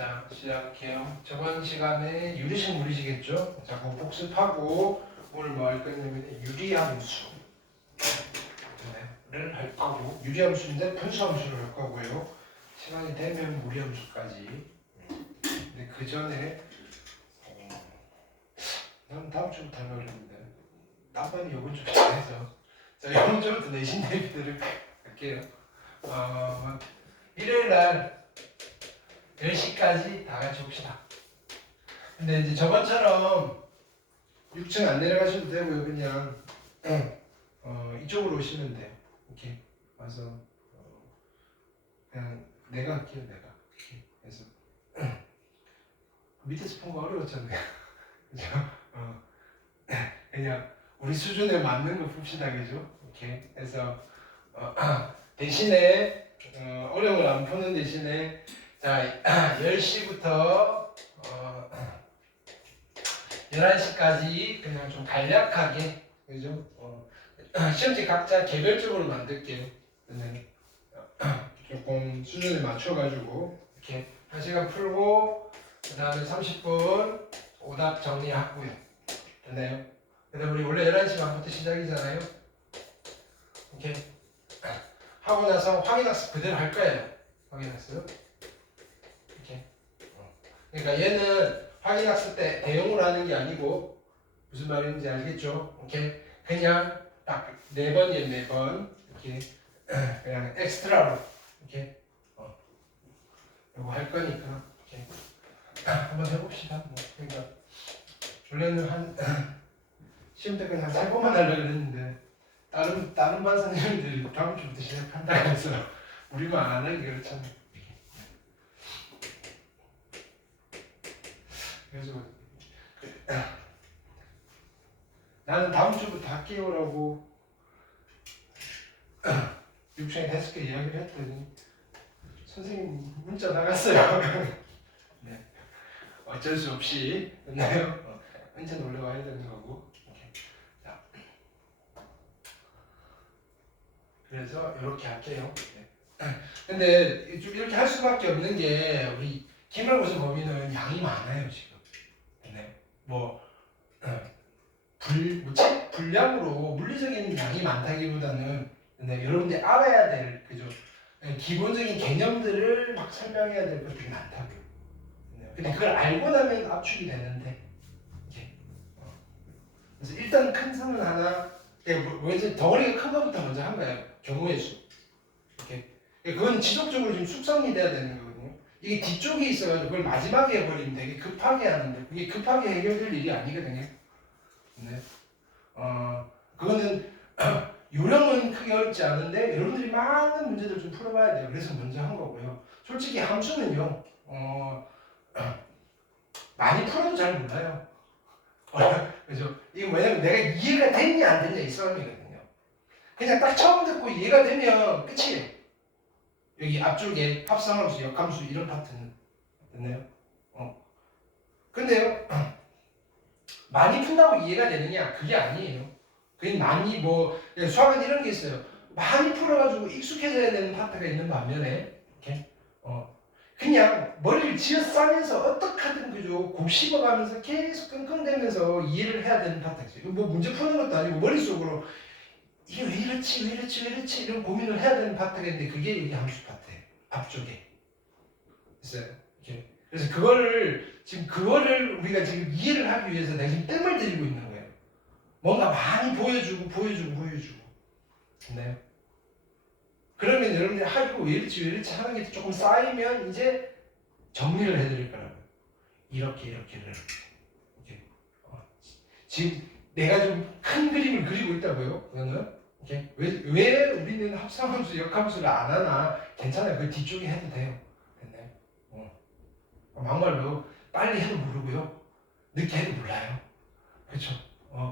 자, 시작해요. 저번 시간에 유리식 물리시겠죠? 자, 그거 복습하고 오늘 뭐 할 거냐면 유리함수를 할 거고, 유리함수인데 분수함수를 할 거고요. 시간이 되면 무리함수까지. 근데 그 전에 난 다음 주부터 하려고 했는데 나만이 이번 주부터 해서 자, 이번 주부터 내신 대비들을 할게요. 일요일 날 10시까지 다 같이 봅시다. 근데 이제 저번처럼 6층 안 내려가셔도 되고요. 그냥 이쪽으로 오시면 돼요. 이렇게 와서 그냥 내가 할게요. 내가 이렇게 해서 밑에서 본 거 어려웠잖아요. 그죠? 그냥 우리 수준에 맞는 거 풉시다. 그죠? 이렇게 해서 대신에 어려운 걸 안 푸는 대신에 자 10시부터 11시까지 그냥 좀 간략하게, 그죠? 시험지 각자 개별적으로 만들게요. 조금 수준에 맞춰가지고 이렇게 1시간 풀고 그 다음에 30분 오답 정리하고요. 됐나요? 그다음 우리 원래 11시 반부터 시작이잖아요. 이렇게 하고 나서 확인학습 그대로 할 거예요. 확인학습 이렇게. 그러니까 얘는 확인학습 때 대용으로 하는 게 아니고 무슨 말인지 알겠죠? 이렇게 그냥 딱 4번이에요. 4번 이렇게 그냥 엑스트라로 이렇게 이거 할 거니까 이렇게 한번 해봅시다. 뭐 그러니까 원래는 한 시험 때 그냥 3번만 하려고 그랬는데 다른 반 선생님들이 다음 주부터 시작한다 해서 우리만 안 하기 그렇잖아요. 그래서 나는 다음 주부터 할게요라고 6층에 5개 이야기를 했더니 선생님 문자 나갔어요. 네. 어쩔 수 없이 됐나요? 언제 놀러 와야 되는 거고. 자, 그래서 이렇게 할게요. 네. 근데 이렇게 할 수밖에 없는 게 우리 기말고사 범위는 양이 많아요 지금. 네. 뭐 분량으로 물리적인 양이 많다기보다는 네, 여러분들이 알아야 될 그죠? 기본적인 개념들을 막 설명해야 될 것들이 많다고요. 네. 근데 그걸 알고 나면 압축이 되는데 이렇게. 그래서 일단 큰 선은 하나, 왠지 덩어리가 큰 것부터 먼저 한 거예요. 경우의 수. 이렇게. 그건 지속적으로 지금 숙성이 돼야 되는 거거든요. 이게 뒤쪽에 있어가지고 그걸 마지막에 해버리면 되게 급하게 하는데 그게 급하게 해결될 일이 아니거든요. 네. 그거는 요령은 크게 어렵지 않은데 여러분들이 많은 문제들 좀 풀어봐야 돼요. 그래서 먼저 한 거고요. 솔직히 함수는요, 많이 풀어도 잘 몰라요. 그죠? 이거 왜냐면 내가 이해가 됐냐 안 됐냐 이 싸움이거든요. 그냥 딱 처음 듣고 이해가 되면 끝이에요. 여기 앞쪽에 합성함수, 역함수 이런 파트는 됐나요? 근데요, 많이 푼다고 이해가 되느냐? 그게 아니에요. 그게 많이 수학은 이런 게 있어요. 많이 풀어가지고 익숙해져야 되는 파트가 있는 반면에 이렇게 그냥 머리를 쥐어싸면서 어떡하든 그죠? 곱씹어가면서 계속 끙끙대면서 이해를 해야 되는 파트가 있어요. 뭐 문제 푸는 것도 아니고 머릿속으로 이게 왜 이렇지 이런 고민을 해야 되는 파트가 있는데 그게 이게 함수 파트예요. 앞쪽에 있어요. 이렇게. 그래서 그거를 우리가 지금 이해를 하기 위해서 내가 지금 뜸을 들이고 있는 거예요. 뭔가 많이 보여주고. 네. 그러면 여러분들이 이거 왜 이렇지 하는 게 조금 쌓이면 이제 정리를 해드릴 거라고요. 이렇게. 지금 내가 좀 큰 그림을 그리고 있다고요. 그거는 이렇게 왜 우리는 합성함수, 역함수를 안 하나? 괜찮아요. 그 뒤쪽에 해도 돼요. 됐나요? 막말로 빨리 해도 모르고요. 늦게 해도 몰라요. 그렇죠?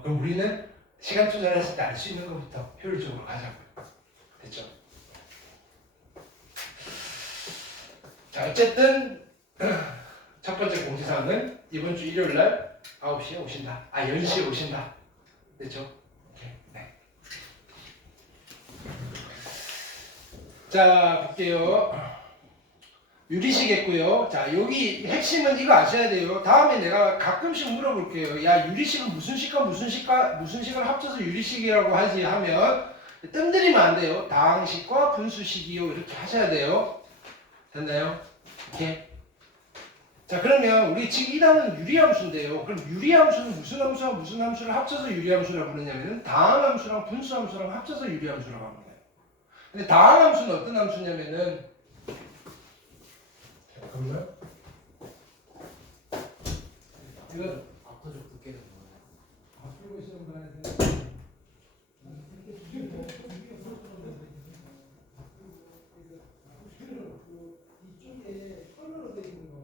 그럼 우리는 시간 투자를 했을 때 알 수 있는 것부터 효율적으로 가자고요. 됐죠? 자, 어쨌든 첫 번째 공지사항은 이번 주 일요일 날 9시에 오신다. 10시에 오신다. 됐죠? 오케이. 네. 자, 볼게요. 유리식했고요. 자, 여기 핵심은 이거 아셔야 돼요. 다음에 내가 가끔씩 물어볼게요. 야, 유리식은 무슨 식과 무슨 식을 합쳐서 유리식이라고 하지 하면 뜸들이면 안 돼요. 다항식과 분수식이요. 이렇게 하셔야 돼요. 됐나요? 이렇게. 자, 그러면 우리 지금 이 단어는 유리함수인데요. 그럼 유리함수는 무슨 함수와 무슨 함수를 합쳐서 유리함수라고 부르냐면은 다항함수랑 분수함수랑 합쳐서 유리함수라고 하는 거예요. 근데 다항함수는 어떤 함수냐면은 잠깐만. 이거 압도적 두께는 뭐예요? 풀고 있으면 그러는데. 이쪽에 컬러로 되어 있는 거.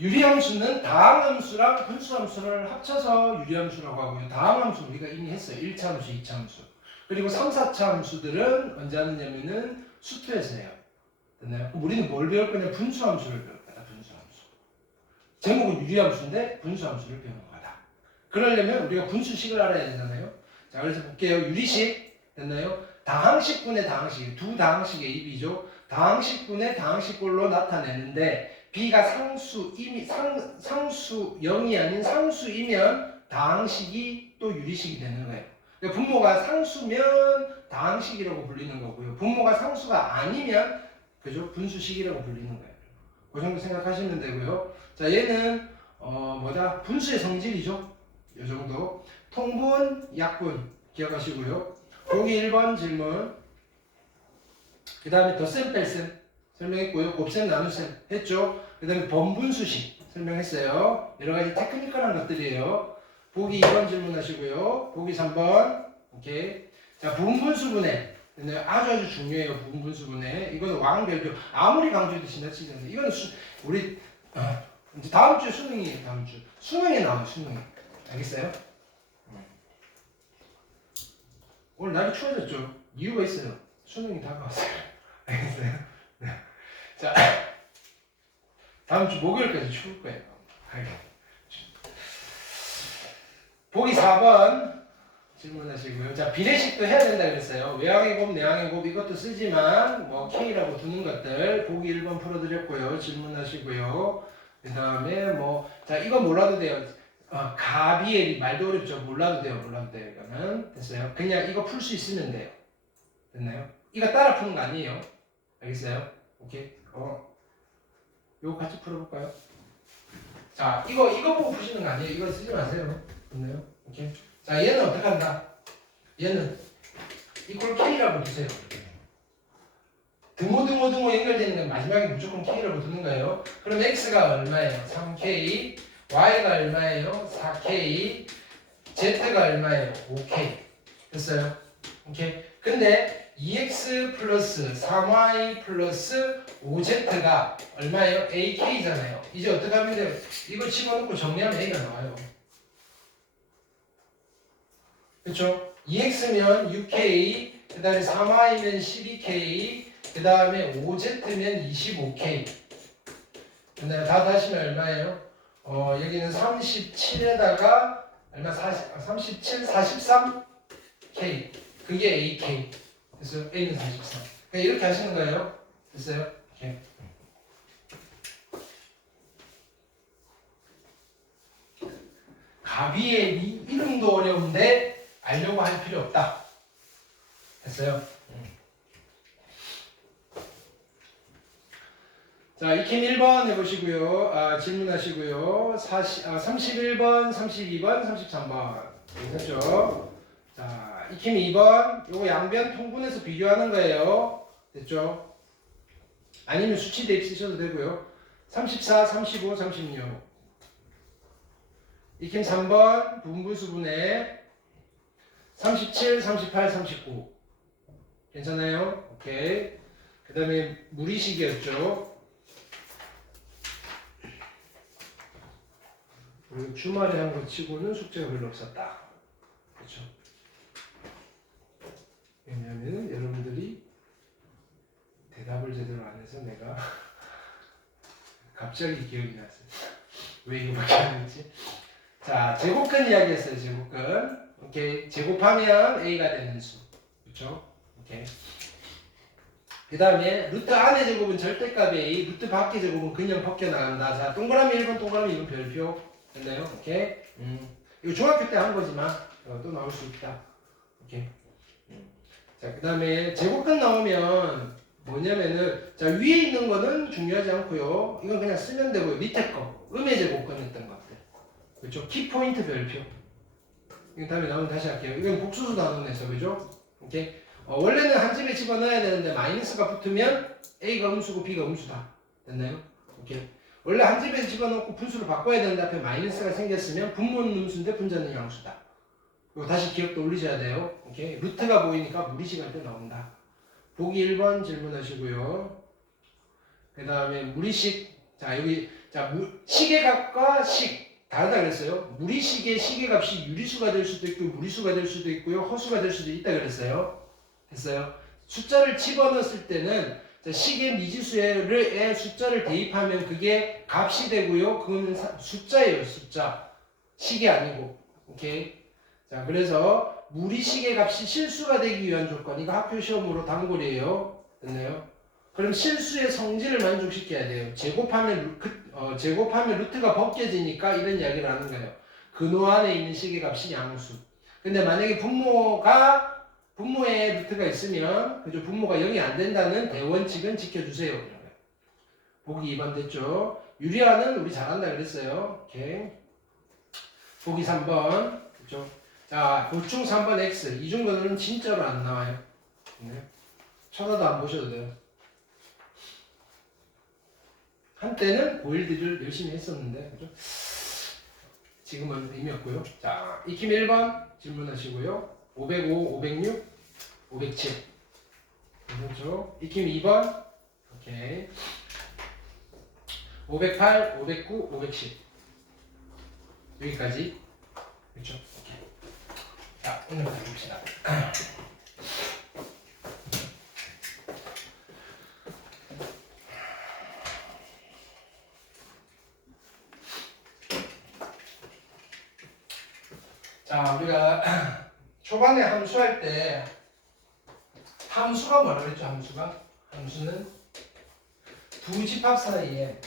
유리함수는 다항함수랑 분수함수를 합쳐서 유리함수라고 하고요. 다항함수 우리가 이미 했어요. 1차 함수, 2차 함수. 그리고 3, 4차 함수들은 언제 하느냐면은 수투에서 해요. 됐나요? 그럼 우리는 뭘 배울 거냐? 분수함수를 배울 거다. 분수함수. 제목은 유리함수인데 분수함수를 배우는 거다. 그러려면 우리가 분수식을 알아야 되잖아요. 자, 그래서 볼게요. 유리식 됐나요? 다항식분의 다항식, 두 다항식 A, B죠. 다항식분의 다항식꼴로 나타내는데 B가 상수 0이 아닌 상수이면 다항식이 또 유리식이 되는 거예요. 그러니까 분모가 상수면 다항식이라고 불리는 거고요. 분모가 상수가 아니면 그죠? 분수식이라고 불리는 거예요. 그 정도 생각하시면 되고요. 자, 얘는 뭐다? 분수의 성질이죠. 이 정도. 통분, 약분 기억하시고요. 보기 1번 질문. 그 다음에 덧셈, 뺄셈 설명했고요. 곱셈, 나눗셈 했죠. 그 다음에 번분수식 설명했어요. 여러 가지 테크니컬한 것들이에요. 보기 2번 질문하시고요. 보기 3번. 오케이. 자, 부분분수분해. 아주 중요해요. 부분분수분해. 이거는 왕별표. 아무리 강조해도 지나치지 않아요. 이거는 우리 이제 다음 주 수능이에요. 다음 주. 수능에 나와요. 수능에. 알겠어요? 오늘 날이 추워졌죠? 이유가 있어요. 수능이 다가왔어요. 알겠어요? 네. 자, 다음 주 목요일까지 추울 거예요. 보기 4번 질문하시고요. 자, 비례식도 해야 된다 그랬어요. 외항의 곱, 내항의 곱 이것도 쓰지만 뭐 K라고 두는 것들 보기 1번 풀어드렸고요. 질문하시고요. 그 다음에 뭐 자, 이거 몰라도 돼요. 가비엘이 말도 어렵죠. 몰라도 돼요. 몰라도 돼요. 이거는 됐어요. 그냥 이거 풀 수 있으면 돼요. 됐나요? 이거 따라 푸는 거 아니에요. 알겠어요? 오케이. 이거 같이 풀어볼까요? 자, 이거 보고 푸시는 거 아니에요. 이거 쓰지 마세요. 됐나요? 오케이. 자, 얘는 어떻게 한다? 얘는 이퀄 K라고 두세요. 등호 연결되는 건 마지막에 무조건 K라고 두는 거예요. 그럼 X가 얼마예요? 3K. Y가 얼마예요? 4K. Z가 얼마예요? 5K. 됐어요? 오케이. 근데 2X 플러스 3Y 플러스 5Z가 얼마예요? AK잖아요. 이제 어떻게 하면 돼요? 이거 집어넣고 정리하면 A가 나와요. 그렇죠? 2x면 6k, 그 다음에 3y면 12k, 그 다음에 5z면 25k. 근데 다 하시면 얼마예요? 여기는 37에다가 얼마? 37, 43k. 그게 AK. 그래서 A는 43. 그러니까 이렇게 하시는 거예요. 됐어요? 이렇게. 가비의 이름도 어려운데 알려고 할 필요 없다. 됐어요? 자, 익힘 1번 해보시고요. 질문하시고요. 31번, 32번, 33번. 됐죠? 자, 익힘 2번. 요거 양변 통분해서 비교하는 거예요. 됐죠? 아니면 수치 대입 쓰셔도 되고요. 34, 35, 36. 익힘 3번. 분분수분해. 37, 38, 39. 괜찮아요? 오케이. 그 다음에 무리식이었죠. 그리고 주말에 한 거 치고는 숙제가 별로 없었다. 그렇죠? 갑자기 기억이 났어요. 왜 이거밖에 안 했지? 자, 제곱근 이야기했어요. 제곱근. 오케이. 제곱하면 a가 되는 수. 그렇죠? 오케이. 그 다음에 루트 안의 제곱은 절대값이 a, 루트 밖의 제곱은 그냥 벗겨나간다. 자, 동그라미 1번, 동그라미 2번 별표. 됐나요? 오케이. 이거 중학교 때 한 거지만 또 나올 수 있다. 오케이. 자, 그 다음에 제곱근 나오면 뭐냐면은 자, 위에 있는 거는 중요하지 않고요. 이건 그냥 쓰면 되고요. 밑에 거 음의 제곱근 했던 것들. 그렇죠? 키포인트 별표. 이 다음에 나오면 다시 할게요. 이건 복수수 단원에서 그죠? 오케이. 원래는 한 집에 집어넣어야 되는데 마이너스가 붙으면 A가 음수고 B가 음수다. 됐나요? 오케이. 원래 한 집에 집어넣고 분수를 바꿔야 되는데 앞에 마이너스가 생겼으면 분모는 음수인데 분자는 양수다. 그리고 다시 기억도 올리셔야 돼요. 오케이. 루트가 보이니까 무리식할 때 나온다. 보기 1번 질문하시고요. 그 다음에 무리식. 자, 여기 시계값과 식 다르다 그랬어요. 무리식의 시계값이 유리수가 될 수도 있고 무리수가 될 수도 있고요. 허수가 될 수도 있다 그랬어요. 됐어요? 숫자를 집어넣었을 때는 시계 미지수에 숫자를 대입하면 그게 값이 되고요. 그거는 숫자예요. 숫자. 시계 아니고. 오케이. 자, 그래서 무리식의 값이 실수가 되기 위한 조건. 이거 학교 시험으로 단골이에요. 됐나요? 그럼 실수의 성질을 만족시켜야 돼요. 제곱하면 루트가 벗겨지니까 이런 이야기를 하는 거예요. 근호 안에 있는 시계 값이 양수. 근데 만약에 분모에 루트가 있으면 그죠? 분모가 0이 안 된다는 대원칙은 지켜주세요. 보기 2번 됐죠? 유리화는 우리 잘한다 그랬어요. 오케이. 보기 3번 그죠? 자, 보충 3번 X 이 정도는 진짜로 안 나와요. 네. 쳐다도 안 보셔도 돼요. 한때는 보일드를 열심히 했었는데 그죠? 지금은 의미 없고요. 자, 익힘 1번 질문하시고요. 505, 506, 507 그렇죠? 익힘 2번 오케이. 508, 509, 510 여기까지 그렇죠? 오케이. 자, 오늘부터 봅시다. 자, 우리가 초반에 함수할 때 함수가 뭐라 그랬죠? 함수는 두 집합 사이에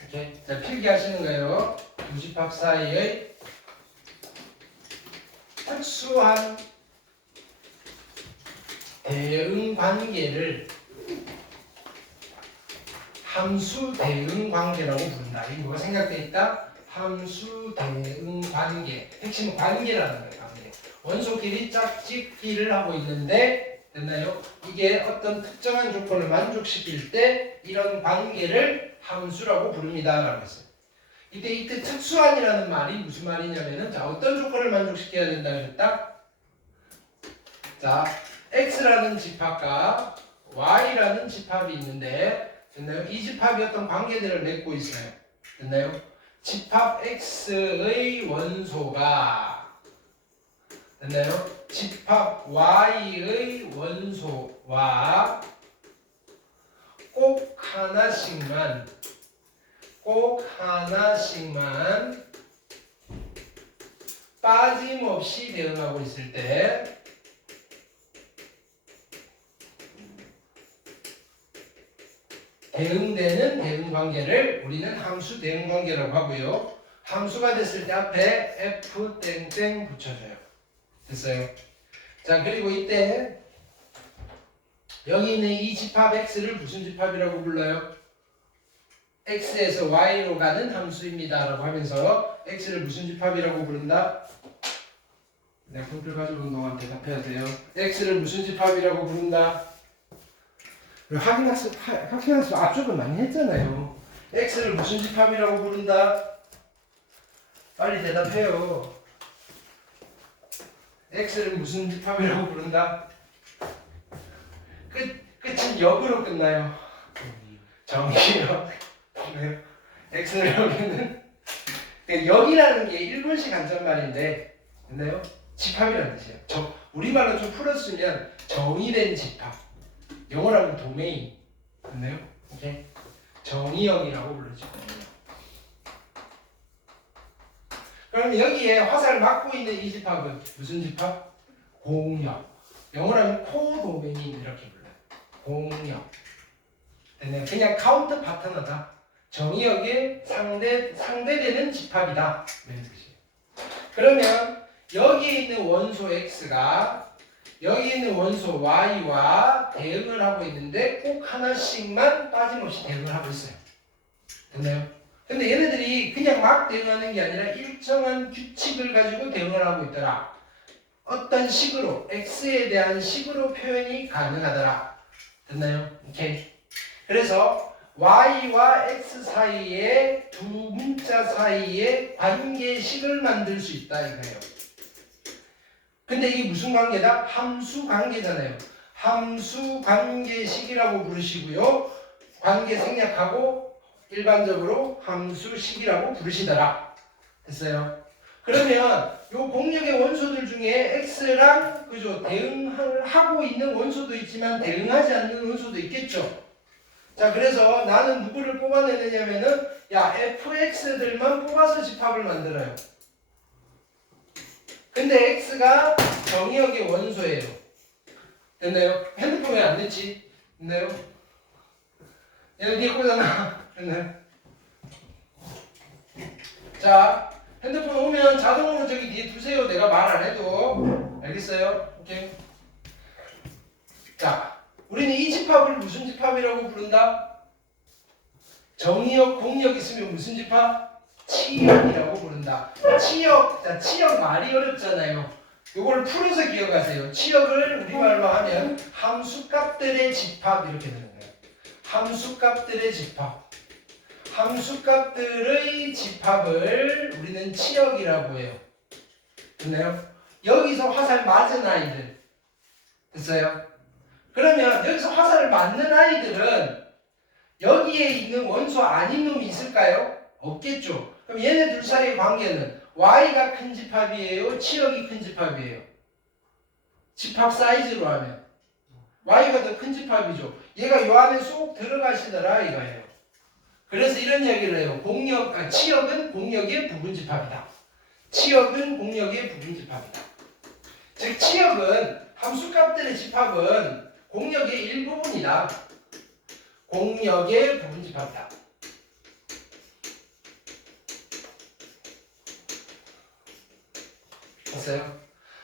이렇게 자, 필기하시는 거예요. 두 집합 사이의 특수한 대응 관계를 함수 대응 관계라고 부른다. 이거 생각돼 있다? 함수 대응 관계. 핵심은 관계라는 거예요. 관계. 원소끼리 짝짓기를 하고 있는데 됐나요? 이게 어떤 특정한 조건을 만족시킬 때 이런 관계를 함수라고 부릅니다. 라고 했어요. 이때 특수한이라는 말이 무슨 말이냐면은 자, 어떤 조건을 만족시켜야 된다 그랬다? 자, x라는 집합과 y라는 집합이 있는데 됐나요? 이 집합이 어떤 관계들을 맺고 있어요. 됐나요? 집합 x의 원소가 됐나요? 집합 y의 원소와 꼭 하나씩만 빠짐없이 대응하고 있을 때 대응되는 대응관계를 우리는 함수 대응관계라고 하고요. 함수가 됐을 때 앞에 f 땡땡 붙여줘요. 됐어요? 자, 그리고 이때 여기 있는 이 집합 x를 무슨 집합이라고 불러요? x에서 y로 가는 함수입니다 라고 하면서 x를 무슨 집합이라고 부른다? 내가 컴퓨터 가지고 온 동안 대답해야 돼요. x를 무슨 집합이라고 부른다? 확인학습 앞쪽은 많이 했잖아요. x를 무슨 집합이라고 부른다? 빨리 대답해요. x를 무슨 집합이라고 부른다? 끝은 역으로 끝나요. 정의요. x를 여기는 역이라는 게 일본식 한자말인데, 됐나요? 집합이라는 뜻이에요. 우리말로 좀 풀었으면 정의된 집합. 영어로 하면 도메인. 맞나요? 오케이. 정의역이라고 부르죠. 그럼 여기에 화살을 막고 있는 이 집합은 무슨 집합? 공역. 영어로 하면 코도메인 이렇게 불러요. 공역. 됐네요. 그냥 카운터 파트너다. 정의역에 상대되는 집합이다. 이런 뜻이에요. 그러면 여기에 있는 원소 x가 여기 있는 원소 y와 대응을 하고 있는데 꼭 하나씩만 빠짐없이 대응을 하고 있어요. 됐나요? 근데 얘네들이 그냥 막 대응하는 게 아니라 일정한 규칙을 가지고 대응을 하고 있더라. 어떤 식으로 x에 대한 식으로 표현이 가능하더라. 됐나요? 오케이. 그래서 y와 x 사이에 두 문자 사이에 관계식을 만들 수 있다 이거예요. 근데 이게 무슨 관계다? 함수 관계잖아요. 함수 관계식이라고 부르시고요. 관계 생략하고 일반적으로 함수식이라고 부르시더라. 됐어요? 그러면 요 공역의 원소들 중에 x랑 그죠? 대응을 하고 있는 원소도 있지만 대응하지 않는 원소도 있겠죠. 자, 그래서 나는 누구를 뽑아내느냐면은 야 fx들만 뽑아서 집합을 만들어요. 근데 x가 정의역의 원소예요. 됐나요? 핸드폰 왜 안 됐지? 됐나요? 얘는 뒤에 꽂아놔. 됐나요? 자, 핸드폰 오면 자동으로 저기 뒤에 두세요. 내가 말 안 해도. 알겠어요? 오케이. 자, 우리는 이 집합을 무슨 집합이라고 부른다? 정의역, 공역 있으면 무슨 집합? 치역이라고 부른다. 치역, 자, 치역 말이 어렵잖아요. 요걸 풀어서 기억하세요. 치역을 우리말로 하면 함수값들의 집합 이렇게 되는 거예요. 함수값들의 집합. 함수값들의 집합을 우리는 치역이라고 해요. 됐나요? 여기서 화살 맞은 아이들. 됐어요? 그러면 여기서 화살을 맞는 아이들은 여기에 있는 원소 아닌 놈이 있을까요? 없겠죠. 그럼 얘네 둘 사이의 관계는 y가 큰 집합이에요? 치역이 큰 집합이에요? 집합 사이즈로 하면 y가 더 큰 집합이죠. 얘가 요 안에 쏙 들어가시더라 이거예요. 그래서 이런 얘기를 해요. 치역은 공역의 부분 집합이다. 치역은 공역의 부분 집합이다. 즉 치역은 함수값들의 집합은 공역의 일부분이다. 공역의 부분 집합이다. 됐어요?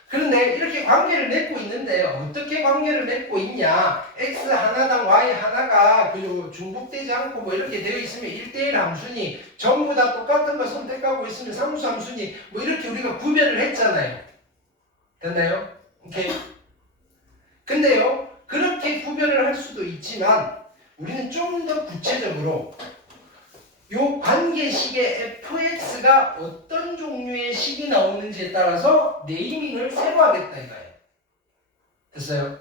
그런데 이렇게 관계를 맺고 있는데 어떻게 관계를 맺고 있냐? x 하나당 y 하나가 그 중복되지 않고 뭐 이렇게 되어 있으면 1대1 함수니 전부 다 똑같은 거 선택하고 있으면 상수 함수니 뭐 이렇게 우리가 구별을 했잖아요. 됐나요? 오케이. 근데요, 그렇게 구별을 할 수도 있지만 우리는 좀 더 구체적으로 요 관계식의 fx가 어떤 종류의 식이 나오는지에 따라서 네이밍을 새로 하겠다 이거예요. 됐어요?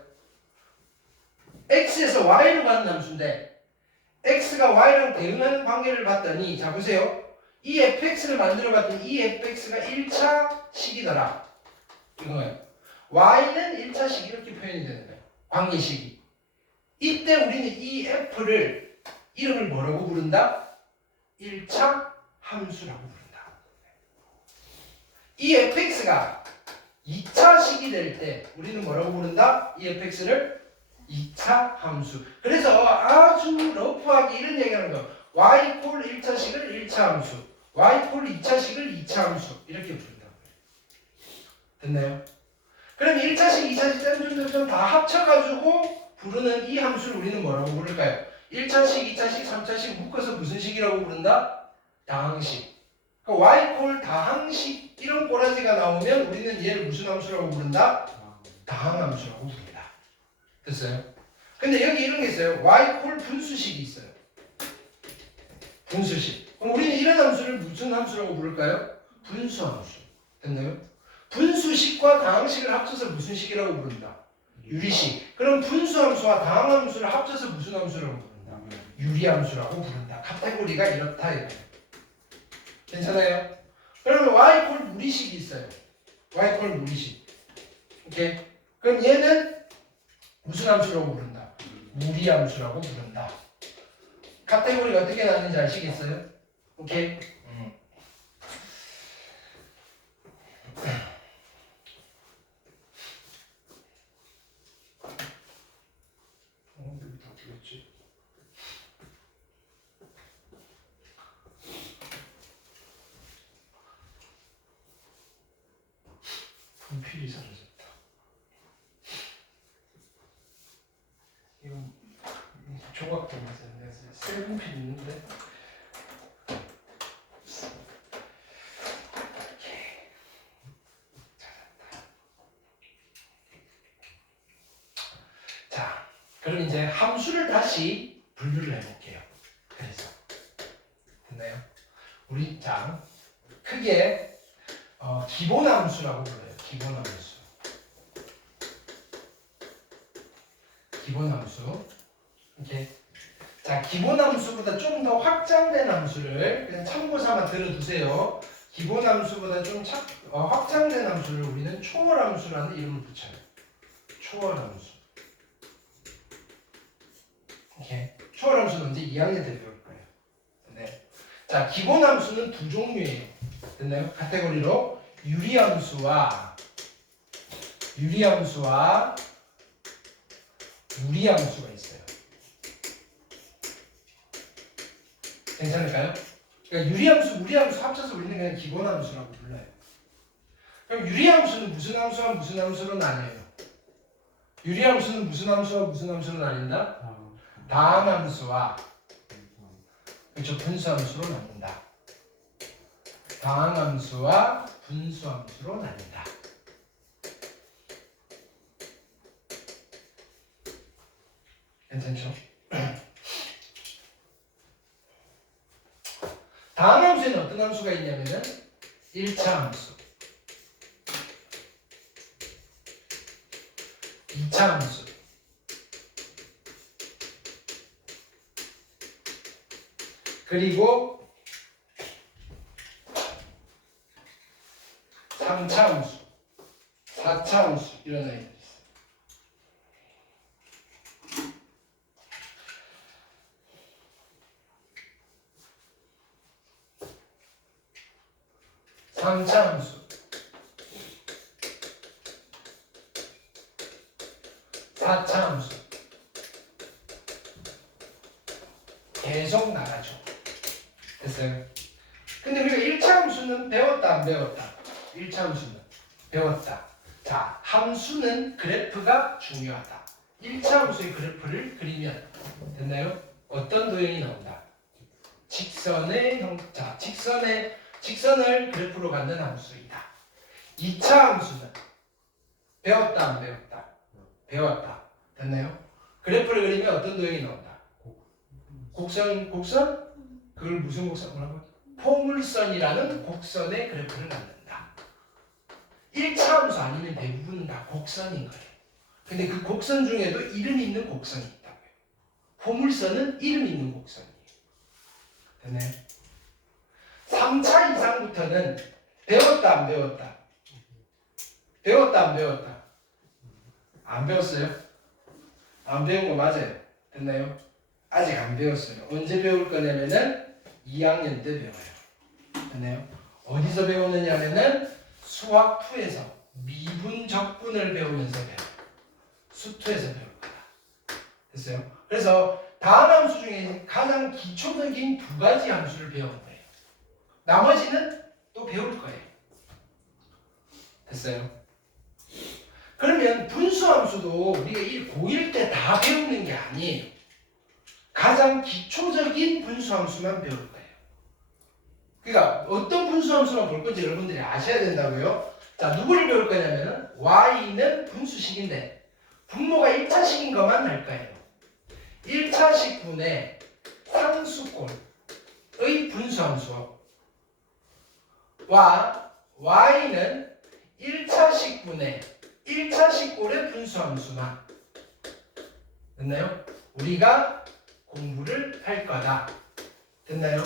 x에서 y로 가는 함수인데 x가 y랑 대응하는 관계를 봤더니 자 보세요. 이 fx를 만들어 봤더니 이 fx가 1차 식이더라. 이거예요. y는 1차 식 이렇게 표현이 되는 거예요. 관계식이. 이때 우리는 이 f를 이름을 뭐라고 부른다? 1차 함수라고 부른다. 이 fx가 2차 식이 될 때 우리는 뭐라고 부른다? 이 fx를 2차 함수. 그래서 아주 러프하게 이런 얘기하는 거예요. y 콜 1차 식을 1차 함수, y 콜 2차 식을 2차 함수 이렇게 부른다고. 됐나요? 그럼 1차식, 2차식, 점점점점 다 합쳐가지고 부르는 이 함수를 우리는 뭐라고 부를까요? 1차식, 2차식, 3차식 묶어서 무슨 식이라고 부른다? 다항식. 그러니까 y콜 다항식 이런 꼬라지가 나오면 우리는 얘를 무슨 함수라고 부른다? 다항함수라고 부른다. 됐어요? 근데 여기 이런 게 있어요. y콜 분수식이 있어요. 분수식. 그럼 우리는 이런 함수를 무슨 함수라고 부를까요? 분수함수. 됐나요? 분수식과 다항식을 합쳐서 무슨 식이라고 부른다? 유리식. 그럼 분수함수와 다항함수를 합쳐서 무슨 함수라고 부른다? 유리함수라고 부른다. 카테고리가 이렇다 이거예요. 괜찮아요? 그러면 y콜 무리식이 있어요. y콜 무리식. 오케이? 그럼 얘는 무슨 함수라고 부른다? 무리함수라고 부른다. 카테고리가 어떻게 나는지 아시겠어요? 오케이? 여기 다 틀렸지? 분필이 사라졌다. 이건 조각 좀 있었는데 새 분필 있는데. 자, 그럼 이제 함수를 다시 분류를 해볼게요. 그래서 됐나요? 우리 자 크게 기본 함수라고 불러요. 기본 함수. 기본 함수. 이렇게 자 기본 함수보다 좀 더 확장된 함수를 그냥 참고 삼아 들어두세요. 기본 함수보다 좀 확장된 함수를 우리는 초월 함수라는 이름을 붙여요. 초월 함수. 이렇게 초월 함수는 이제 2학년 때 배울 거예요. 네. 자 기본 함수는 두 종류예요. 됐나요? 카테고리로 유리함수와 무리함수가 있어요. 괜찮을까요? 그러니까 유리함수, 무리함수 합쳐서 우리는 그냥 기본함수라고 불러요. 그럼 유리함수는 무슨 함수와 무슨 함수로 나뉘어요? 유리함수는 무슨 함수와 무슨 함수로 나뉜다? 다항함수와 그렇죠, 분수함수로 나뉜다. 다항함수와 분수함수로 나뉜다. 괜찮죠? 다항함수에는 어떤 함수가 있냐면은 1차 함수, 2차 함수, 그리고 3차 함수, 4차 함수 이런 아이들이 있어요. 3차 함수, 4차 함수 계속 나가죠. 됐어요? 근데 우리가 1차 함수는 배웠다 안 배웠다? 1차 함수는 배웠다. 자, 함수는 그래프가 중요하다. 1차 함수의 그래프를 그리면 됐나요? 어떤 도형이 나온다? 직선의 형자, 직선을 그래프로 갖는 함수이다. 2차 함수는 배웠다 안 배웠다? 배웠다. 됐나요? 그래프를 그리면 어떤 도형이 나온다? 곡선? 그걸 무슨 곡선 뭐라고? 포물선이라는 곡선의 그래프를 갖는다. 1차 함수 아니면 대부분 다 곡선인 거예요. 근데 그 곡선 중에도 이름 있는 곡선이 있다고요. 포물선은 이름 있는 곡선이에요. 됐나요? 3차 이상부터는 배웠다 안 배웠다? 배웠다 안 배웠다? 안 배웠어요? 안 배운 거 맞아요. 됐나요? 아직 안 배웠어요. 언제 배울 거냐면은 2학년 때 배워요. 됐나요? 어디서 배우느냐면은 수학 2에서 미분 적분을 배우면서 배워요. 수 2에서 배울 거다. 됐어요? 그래서 다음 함수 중에 가장 기초적인 두 가지 함수를 배운 거예요. 나머지는 또 배울 거예요. 됐어요? 그러면 분수함수도 우리가 고1 때 다 배우는 게 아니에요. 가장 기초적인 분수함수만 배울 거예요. 그러니까 어떤 분수함수만 볼 건지 여러분들이 아셔야 된다고요. 자, 누구를 배울 거냐면은 y는 분수식인데 분모가 1차식인 것만 할 거예요. 1차식분의 상수꼴의 분수함수와 y는 1차식분의 1차식꼴의 분수함수만 됐나요? 우리가 공부를 할 거다. 됐나요?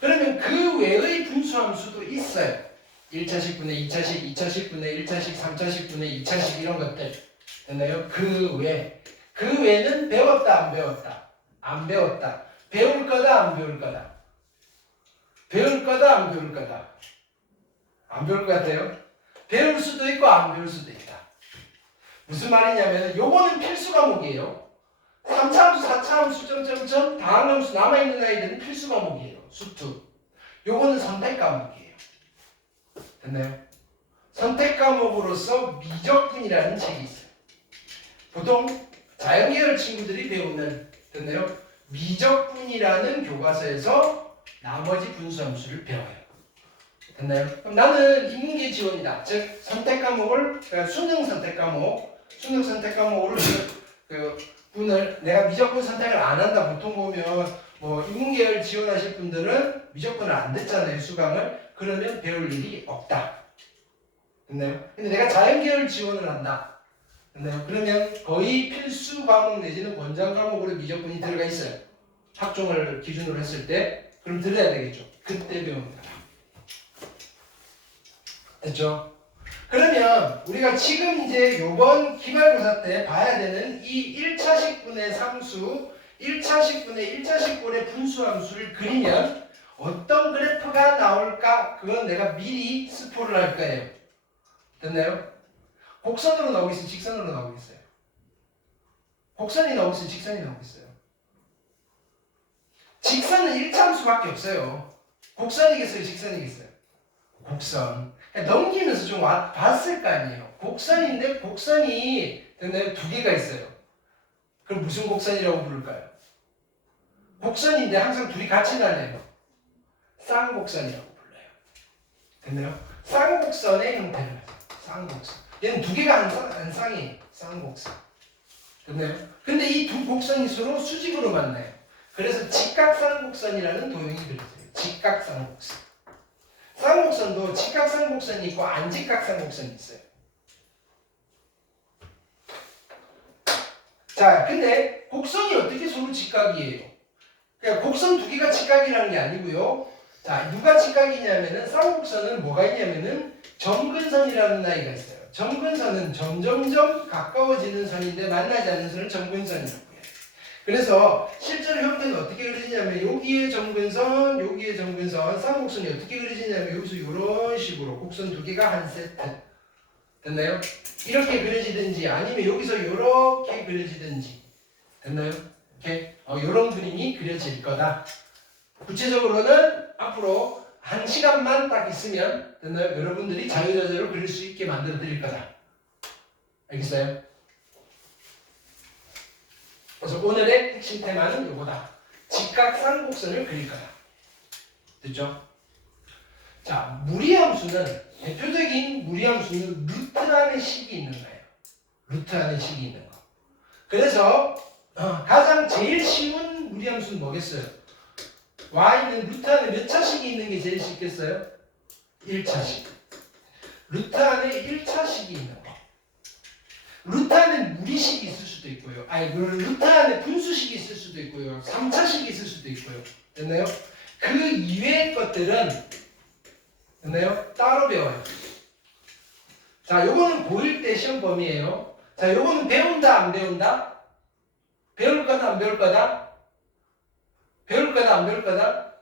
그러면 그 외의 분수함수도 있어요. 1차식분의 2차식, 2차식분의 1차식, 3차식분의 2차식 이런 것들. 됐나요? 그 외는 배웠다 안 배웠다? 안 배웠다. 배울 거다 안 배울 거다? 배울 거다 안 배울 거다? 안 배울 것 같아요? 배울 수도 있고 안 배울 수도 있다. 무슨 말이냐면 요거는 필수 과목이에요. 3차 함수, 4차 함수, 점점점 다음 함수 남아있는 아이들은 필수 과목이에요. 수투. 요거는 선택 과목이에요. 됐나요? 선택 과목으로서 미적분이라는 책이 있어요. 보통 자연계열 친구들이 배우는, 됐나요? 미적분이라는 교과서에서 나머지 분수함수를 배워요. 됐나요? 그럼 나는 인문계 지원이다. 즉 선택 과목을 수능 선택 과목으로 그 분을 내가 미적분 선택을 안 한다. 보통 보면 뭐 인문계열 지원하실 분들은 미적분을 안 듣잖아요. 수강을. 그러면 배울 일이 없다. 됐나요? 근데 내가 자연계열 지원을 한다. 됐나요? 그러면 거의 필수 과목 내지는 권장 과목으로 미적분이 들어가 있어요. 학종을 기준으로 했을 때 그럼 들어야 되겠죠. 그때 배웁니다. 됐죠? 그러면 우리가 지금 이제 요번 기말고사 때 봐야 되는 이 1차식분의 상수, 1차식분의 1차식분의 분수함수를 그리면 어떤 그래프가 나올까? 그건 내가 미리 스포를 할 거예요. 됐나요? 곡선으로 나오고 있어요? 직선으로 나오고 있어요? 곡선이 나오고 있어요? 직선이 나오고 있어요? 직선은 1차함수밖에 없어요. 곡선이겠어요? 직선이겠어요? 곡선. 넘기면서 좀 봤을 거 아니에요. 곡선인데 곡선이 됐나요? 두 개가 있어요. 그럼 무슨 곡선이라고 부를까요? 곡선인데 항상 둘이 같이 다녀요. 쌍곡선이라고 불러요. 됐나요? 쌍곡선의 형태를 가져. 쌍곡선. 얘는 두 개가 안 쌍이에요. 쌍곡선. 됐나요? 근데 이 두 곡선이 서로 수직으로 만나요. 그래서 직각쌍곡선이라는 도형이 그려져요. 직각쌍곡선. 쌍곡선도 직각쌍곡선이 있고 안직각쌍곡선이 있어요. 자, 근데 곡선이 어떻게 서로 직각이에요? 그러니까 곡선 두 개가 직각이라는 게 아니고요. 자, 누가 직각이냐면은 쌍곡선은 뭐가 있냐면은 점근선이라는 아이가 있어요. 점근선은 점점점 가까워지는 선인데 만나지 않는 선을 점근선이라고 해요. 그래서 실제로 형태는 어떻게 그려지냐면 여기에 점근선, 여기에 점근선, 쌍곡선이 어떻게 그려지냐면 여기서 이런 식으로 곡선 두 개가 한 세트. 됐나요? 이렇게 그려지든지 아니면 여기서 이렇게 그려지든지. 됐나요? 이렇게 이런 그림이 그려질 거다. 구체적으로는 앞으로 1시간만 딱 있으면 됐나요? 여러분들이 자유자재로 그릴 수 있게 만들어 드릴 거다. 알겠어요? 그래서 오늘의 핵심 테마는 이거다. 직각쌍곡선을 그릴 거다. 됐죠? 자, 무리함수는 대표적인 무리함수는 루트 안에 식이 있는 거예요. 루트 안에 식이 있는 거. 그래서 가장 제일 쉬운 무리함수는 뭐겠어요? y는 루트 안에 몇 차식이 있는 게 제일 쉽겠어요? 1차식. 루트 안에 1차식이 있는 거. 루트 안에 무리식이 있을 수도 있고요. 아니, 루트 안에 분수식이 있을 수도 있고요. 3차식이 있을 수도 있고요. 됐나요? 그 이외의 것들은 됐나요? 따로 배워요. 자, 요거는 고1 때 시험 범위예요. 자, 요거는 배운다 안 배운다? 배울 거다 안 배울 거다? 배울 거다 안 배울 거다?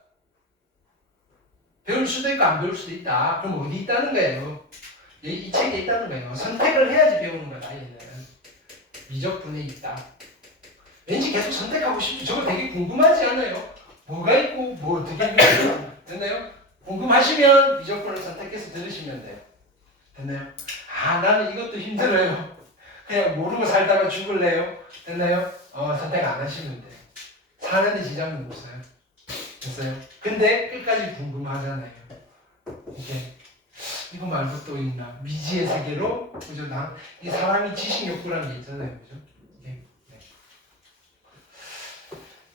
배울 수도 있고 안 배울 수도 있다. 그럼 어디 있다는 거예요? 이 책에 있다는 거예요. 선택을 해야지 배우는 거다. 얘는 미적분에 있다. 왠지 계속 선택하고 싶죠. 저거 되게 궁금하지 않아요? 뭐가 있고 뭐 어떻게 있고 됐나요? 궁금하시면 미적분을 선택해서 들으시면 돼요. 됐나요? 아, 나는 이것도 힘들어요. 그냥 모르고 살다가 죽을래요. 됐나요? 선택 안 하시면 돼요. 사는데 지장은 없어요. 됐어요? 근데 끝까지 궁금하잖아요. 이거 말고 또 있나? 미지의 세계로, 그죠? 이 사람이 지식 욕구라는 게 있잖아요. 그죠? 네.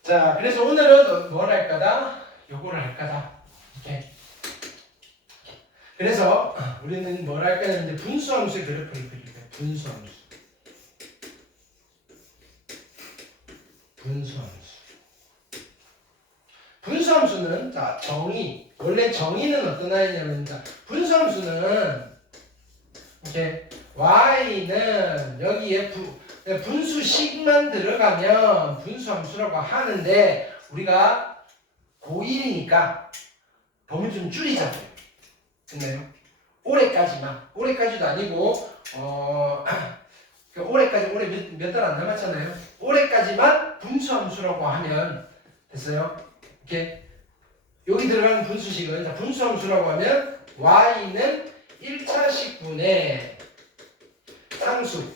자, 그래서 오늘은 뭘 할 거다? 요거를 할 거다. 이렇게. 그래서 우리는 뭘 할 거냐? 이제 분수함수의 그래프를 그릴 거예요. 분수함수. 분수함수는 자, 원래 정의는 어떤 아이냐면 자, 분수함수는 이렇게 y는 여기에 분수식만 들어가면 분수함수라고 하는데 우리가 고1이니까 범위 좀 줄이자고요. 됐나요? 올해까지도 아니고 올해까지 올해 몇 달 안 남았잖아요. 올해까지만 분수함수라고 하면 됐어요. 이렇게 여기 들어가는 분수식은 자, 분수함수라고 하면 y는 1차식분의 상수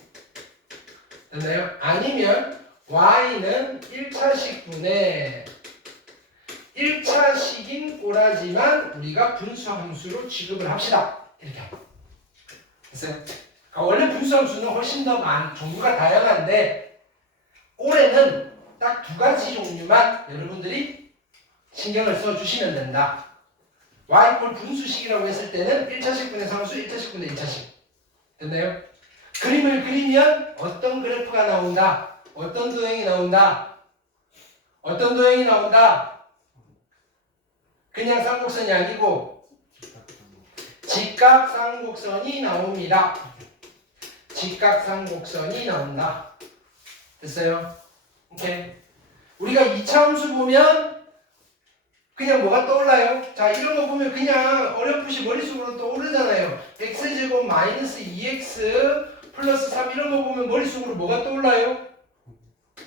됐나요? 아니면 y는 1차식분의 1차식인 꼬라지만 우리가 분수함수로 취급을 합시다. 이렇게 됐어요? 원래 분수함수는 훨씬 더 종류가 다양한데 올해는 딱 두 가지 종류만 여러분들이 신경을 써주시면 된다. y 꼴 분수식이라고 했을 때는 1차식분의 상수, 1차식분의 2차식 됐나요? 그림을 그리면 어떤 그래프가 나온다. 어떤 도형이 나온다. 어떤 도형이 나온다. 그냥 쌍곡선이 아니고 직각쌍곡선이 나옵니다. 직각쌍곡선이 나온다. 됐어요? 오케이. 우리가 2차 함수 보면 그냥 뭐가 떠올라요? 자, 이런 거 보면 그냥 어렴풋이 머릿속으로 떠오르잖아요. x제곱 마이너스 2x 플러스 3 이런 거 보면 머릿속으로 뭐가 떠올라요?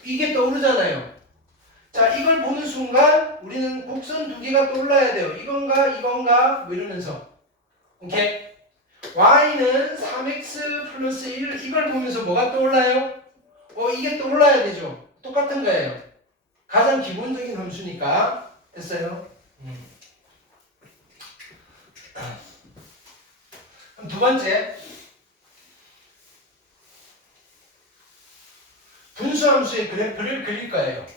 이게 떠오르잖아요. 자, 이걸 보는 순간 우리는 곡선 두 개가 떠올라야 돼요. 이건가 뭐 이러면서. 오케이? y는 3x 플러스 1 이걸 보면서 뭐가 떠올라요? 이게 떠올라야 되죠. 똑같은 거예요. 가장 기본적인 함수니까. 됐어요? 그럼 두 번째 분수함수의 그래프를 그릴 거예요.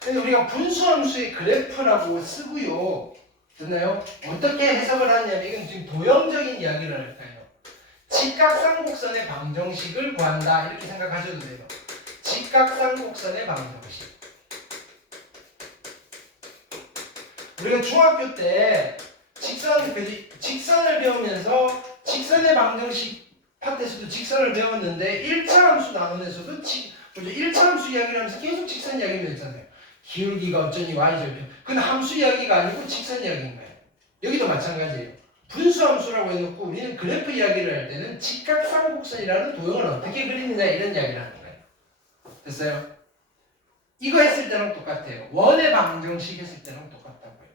근데 우리가 분수함수의 그래프라고 쓰고요. 됐나요? 어떻게 해석을 하냐면 이건 지금 도형적인 이야기를 할까요? 직각쌍곡선의 방정식을 구한다 이렇게 생각하셔도 돼요. 직각쌍곡선의 방정식. 우리가 중학교 때 직선을 배우면서 직선의 방정식 파트에서도 직선을 배웠는데 1차 함수 나눈에서도 1차 함수 이야기를 하면서 계속 직선 이야기를 했잖아요. 기울기가 어쩌니 y절편. 그건 함수 이야기가 아니고 직선 이야기인 거예요. 여기도 마찬가지예요. 분수함수라고 해놓고 우리는 그래프 이야기를 할 때는 직각쌍곡선이라는 도형을 어떻게 그리느냐 이런 이야기를 하는 거예요. 됐어요? 이거 했을 때랑 똑같아요. 원의 방정식 했을 때랑 똑같다고요.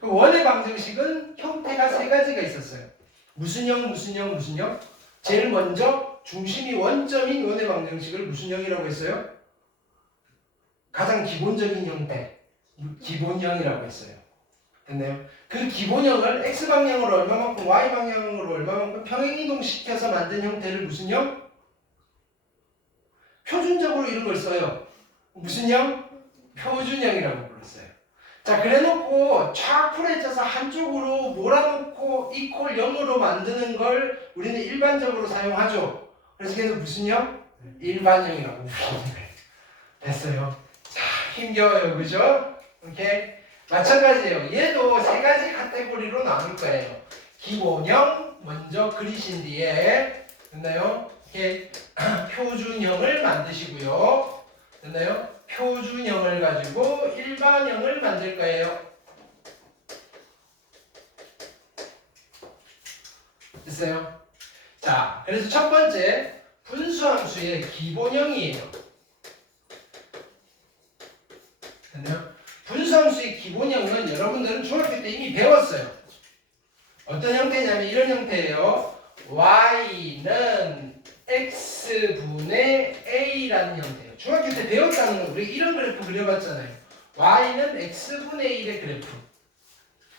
그 원의 방정식은 형태가 세 가지가 있었어요. 무슨 형? 제일 먼저 중심이 원점인 원의 방정식을 무슨 형이라고 했어요? 가장 기본적인 형태, 기본형이라고 했어요. 됐나요? 그 기본형을 x방향으로 얼마만큼, y방향으로 얼마만큼 평행이동시켜서 만든 형태를 무슨 형? 표준적으로 이런 걸 써요. 무슨 형? 표준형이라고 불렀어요. 자, 그래놓고 쫙 풀어져서 한쪽으로 몰아놓고 이퀄 0으로 만드는 걸 우리는 일반적으로 사용하죠. 그래서 걔는 무슨 형? 일반형이라고 부르는 거예요. 됐어요? 자, 힘겨워요. 그죠? 오케이? 마찬가지예요. 얘도 세 가지 카테고리로 나눌 거예요. 기본형 먼저 그리신 뒤에 됐나요? 이렇게 표준형을 만드시고요. 됐나요? 표준형을 가지고 일반형을 만들 거예요. 됐어요? 자, 그래서 첫 번째 분수함수의 기본형이에요. 됐나요? 분수함수의 기본형은 여러분들은 중학교 때 이미 배웠어요. 어떤 형태냐면 이런 형태예요. y는 x분의 a라는 형태예요. 중학교 때 배웠다는 거 우리 이런 그래프 그려봤잖아요. y는 x분의 1의 그래프.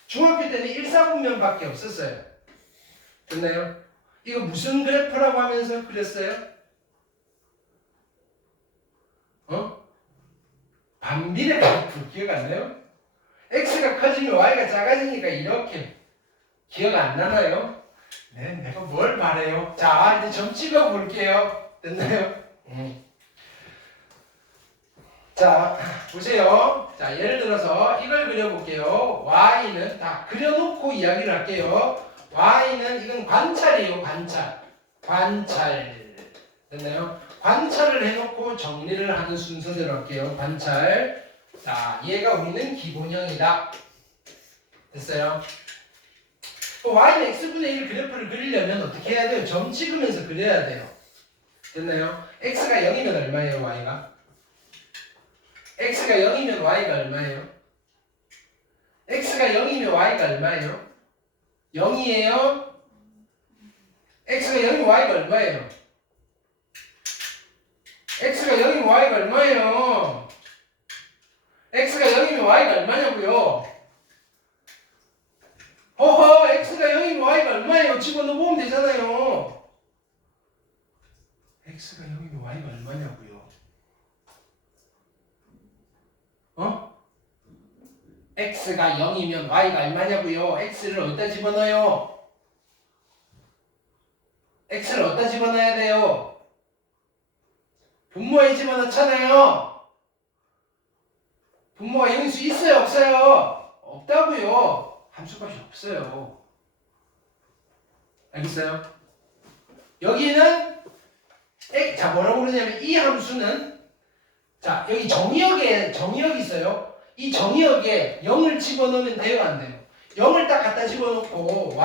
중학교 때는 1사분면밖에 없었어요. 됐나요? 이거 무슨 그래프라고 하면서 그렸어요? 반비례 그래프 기억 안 나요? x가 커지면 y가 작아지니까 이렇게 기억 안 나나요? 네, 내가 뭘 말해요? 자, 이제 점 찍어 볼게요. 됐나요? 자, 보세요. 자, 예를 들어서 이걸 그려볼게요. y는 다 그려놓고 이야기를 할게요. y는 이건 관찰이에요. 관찰. 됐나요? 관찰을 해놓고 정리를 하는 순서대로 할게요. 관찰. 자, 얘가 우리는 기본형이다. 됐어요? y는 x분의 1 그래프를 그리려면 어떻게 해야 돼요? 점 찍으면서 그려야 돼요. 됐나요? x가 0이면 얼마예요? y가? x가 0이면 y가 얼마예요? x가 0이면 y가 얼마예요? 0이에요? x가 0이면 y가 얼마예요? x가 0이면 y가 얼마예요? x가 0이면 y가 얼마냐고요? 허허, x가 0이면 y가 얼마예요? 집어넣으면 되잖아요. x가 0이면 y가 얼마냐고요? x가 0이면 y가 얼마냐고요? x를 어디다 집어넣어요? x를 어디다 집어넣어야 돼요? 분모에 집어넣잖아요. 분모가 0일 수 있어요? 없어요? 없다고요. 함수값이 없어요. 알겠어요? 여기는 자, 뭐라고 그러냐면 이 함수는 자, 여기 정의역이 있어요. 이 정의역에 0을 집어넣으면 돼요, 안 돼요? 0을 딱 갖다 집어넣고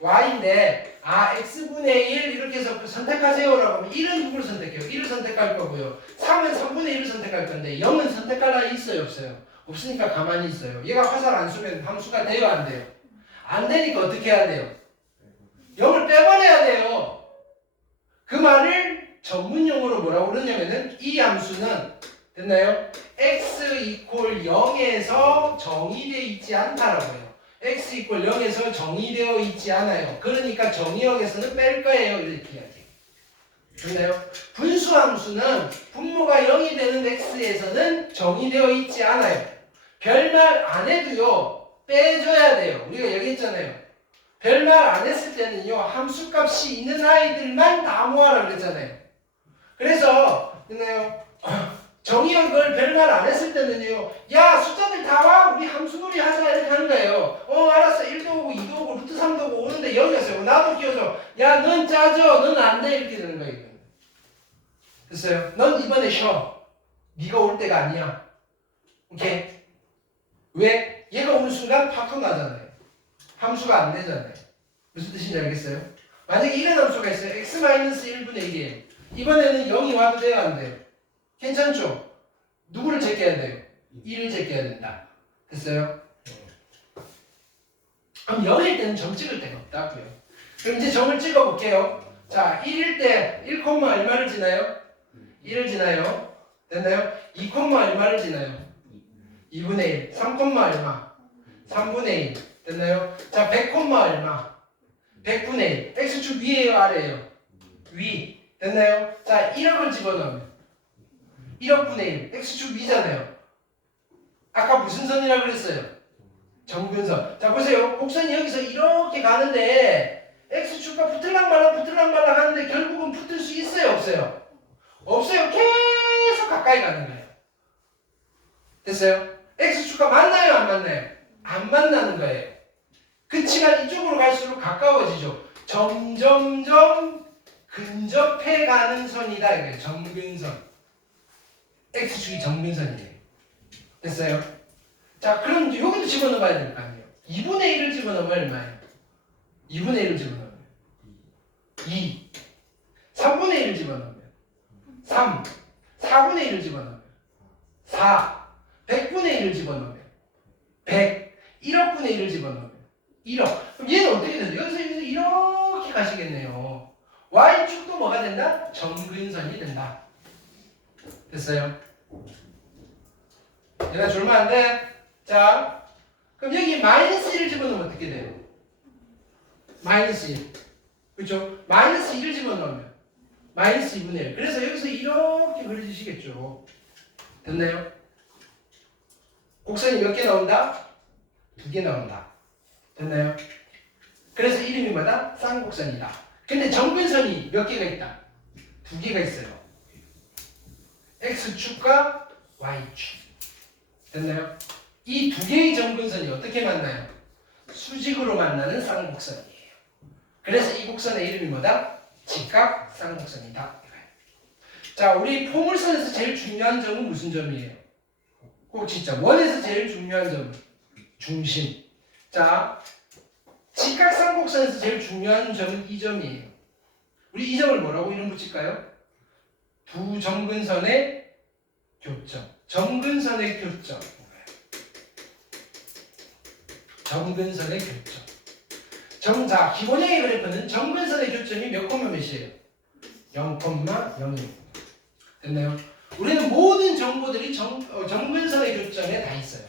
y인데 x분의 1 이렇게 해서 선택하세요라고 하면 1은 누구를 선택해요? 1을 선택할 거고요. 3은 3분의 1을 선택할 건데 0은 선택할 날이 있어요, 없어요? 없으니까 가만히 있어요. 얘가 화살 안 쏘면 함수가 돼요, 안 돼요? 안 되니까 어떻게 해야 돼요? 0을 빼버려야 돼요. 그 말을 전문용어로 뭐라고 그러냐면은 이 함수는 됐나요? x 이퀄 0에서 정의되어 있지 않다라고 해요. x 이퀄 0에서 정의되어 있지 않아요. 그러니까 정의역에서는 뺄 거예요. 이렇게 이야기. 됐나요? 분수함수는 분모가 0이 되는 x에서는 정의되어 있지 않아요. 별말 안 해도요. 빼줘야 돼요. 우리가 얘기했잖아요. 별말 안 했을 때는요. 함수값이 있는 아이들만 다 모아라 그랬잖아요. 그래서 됐나요? 정의역을 별말 안 했을 때는요. 야, 숫자들 다 와. 우리 함수놀이 하자. 이렇게 하는 거예요. 알았어. 1도 오고 2도 오고 루트 3도 오고 오는데 여기였어요. 나도 끼워줘. 야, 넌 짜져. 넌 안 돼. 이렇게 되는 거예요. 됐어요? 넌 이번에 쉬어. 네가 올 때가 아니야. 오케이? 왜? 얘가 오는 순간 파토 나잖아요. 함수가 안 되잖아요. 무슨 뜻인지 알겠어요? 만약에 이런 함수가 있어요. x-1분의 1이에요. 이번에는 0이 와도 돼요? 안 돼요? 괜찮죠? 누구를 제껴야 돼요? 1을 제껴야 된다. 됐어요? 그럼 0일 때는 점 찍을 데가 없다고요. 그럼 이제 점을 찍어 볼게요. 자, 1일 때 1, 얼마를 지나요? 1을 지나요. 됐나요? 2, 얼마를 지나요? 2분의 1. 3, 얼마? 3분의 1. 됐나요? 자, 100, 얼마? 100분의 1. x축 위에요, 아래에요? 위. 됐나요? 자, 1억을 집어넣으면 1억분의 1. x축 위잖아요. 아까 무슨 선이라고 그랬어요? 정근선. 자, 보세요. 곡선이 여기서 이렇게 가는데 x축과 붙을랑 말랑 하는데 결국은 붙을 수 있어요, 없어요? 없어요. 계속 가까이 가는 거예요. 됐어요? x축과 만나요, 안 만나요? 안 만나는 거예요. 그치만 이쪽으로 갈수록 가까워지죠. 점점점 근접해 가는 선이다. 이거예요. 정근선. x축이 정근선이에요. 됐어요? 자, 그럼 이제 여기도 집어넣어봐야 될 거 아니에요. 2분의 1을 집어넣으면 얼마예요? 2분의 1을 집어넣으면 2. 3분의 1을 집어넣으면 3. 4분의 1을 집어넣으면 4. 100분의 1을 집어넣으면 100. 1억분의 1을 집어넣으면 1억. 그럼 얘는 어떻게 되죠? 여기서 이렇게 가시겠네요. y축도 뭐가 된다? 정근선이 된다. 됐어요? 얘가 줄면 안 돼? 자, 그럼 여기 마이너스 1을 집어넣으면 어떻게 돼요? 마이너스 1. 그렇죠? 마이너스 1을 집어넣으면 마이너스 2분의 1. 그래서 여기서 이렇게 그려주시겠죠. 됐나요? 곡선이 몇 개 나온다? 2개 나온다. 됐나요? 그래서 이름이 뭐다? 쌍곡선이다. 근데 정근선이 몇 개가 있다? 2개가 있어요. x축과 y축. 됐나요? 이 두 개의 점근선이 어떻게 만나요? 수직으로 만나는 쌍곡선이에요. 그래서 이 곡선의 이름이 뭐다? 직각 쌍곡선이다. 자, 우리 포물선에서 제일 중요한 점은 무슨 점이에요? 꼭 진짜 원에서 제일 중요한 점 중심. 자, 직각쌍곡선에서 제일 중요한 점은 이 점이에요. 우리 이 점을 뭐라고 이름 붙일까요? 두 점근선의 교점. 점근선의 교점. 점근선의 교점. 자, 기본형의 그래프는 점근선의 교점이 몇 콤마 몇이에요? 0,0. 됐나요? 우리는 모든 정보들이 점근선의 교점에 다 있어요.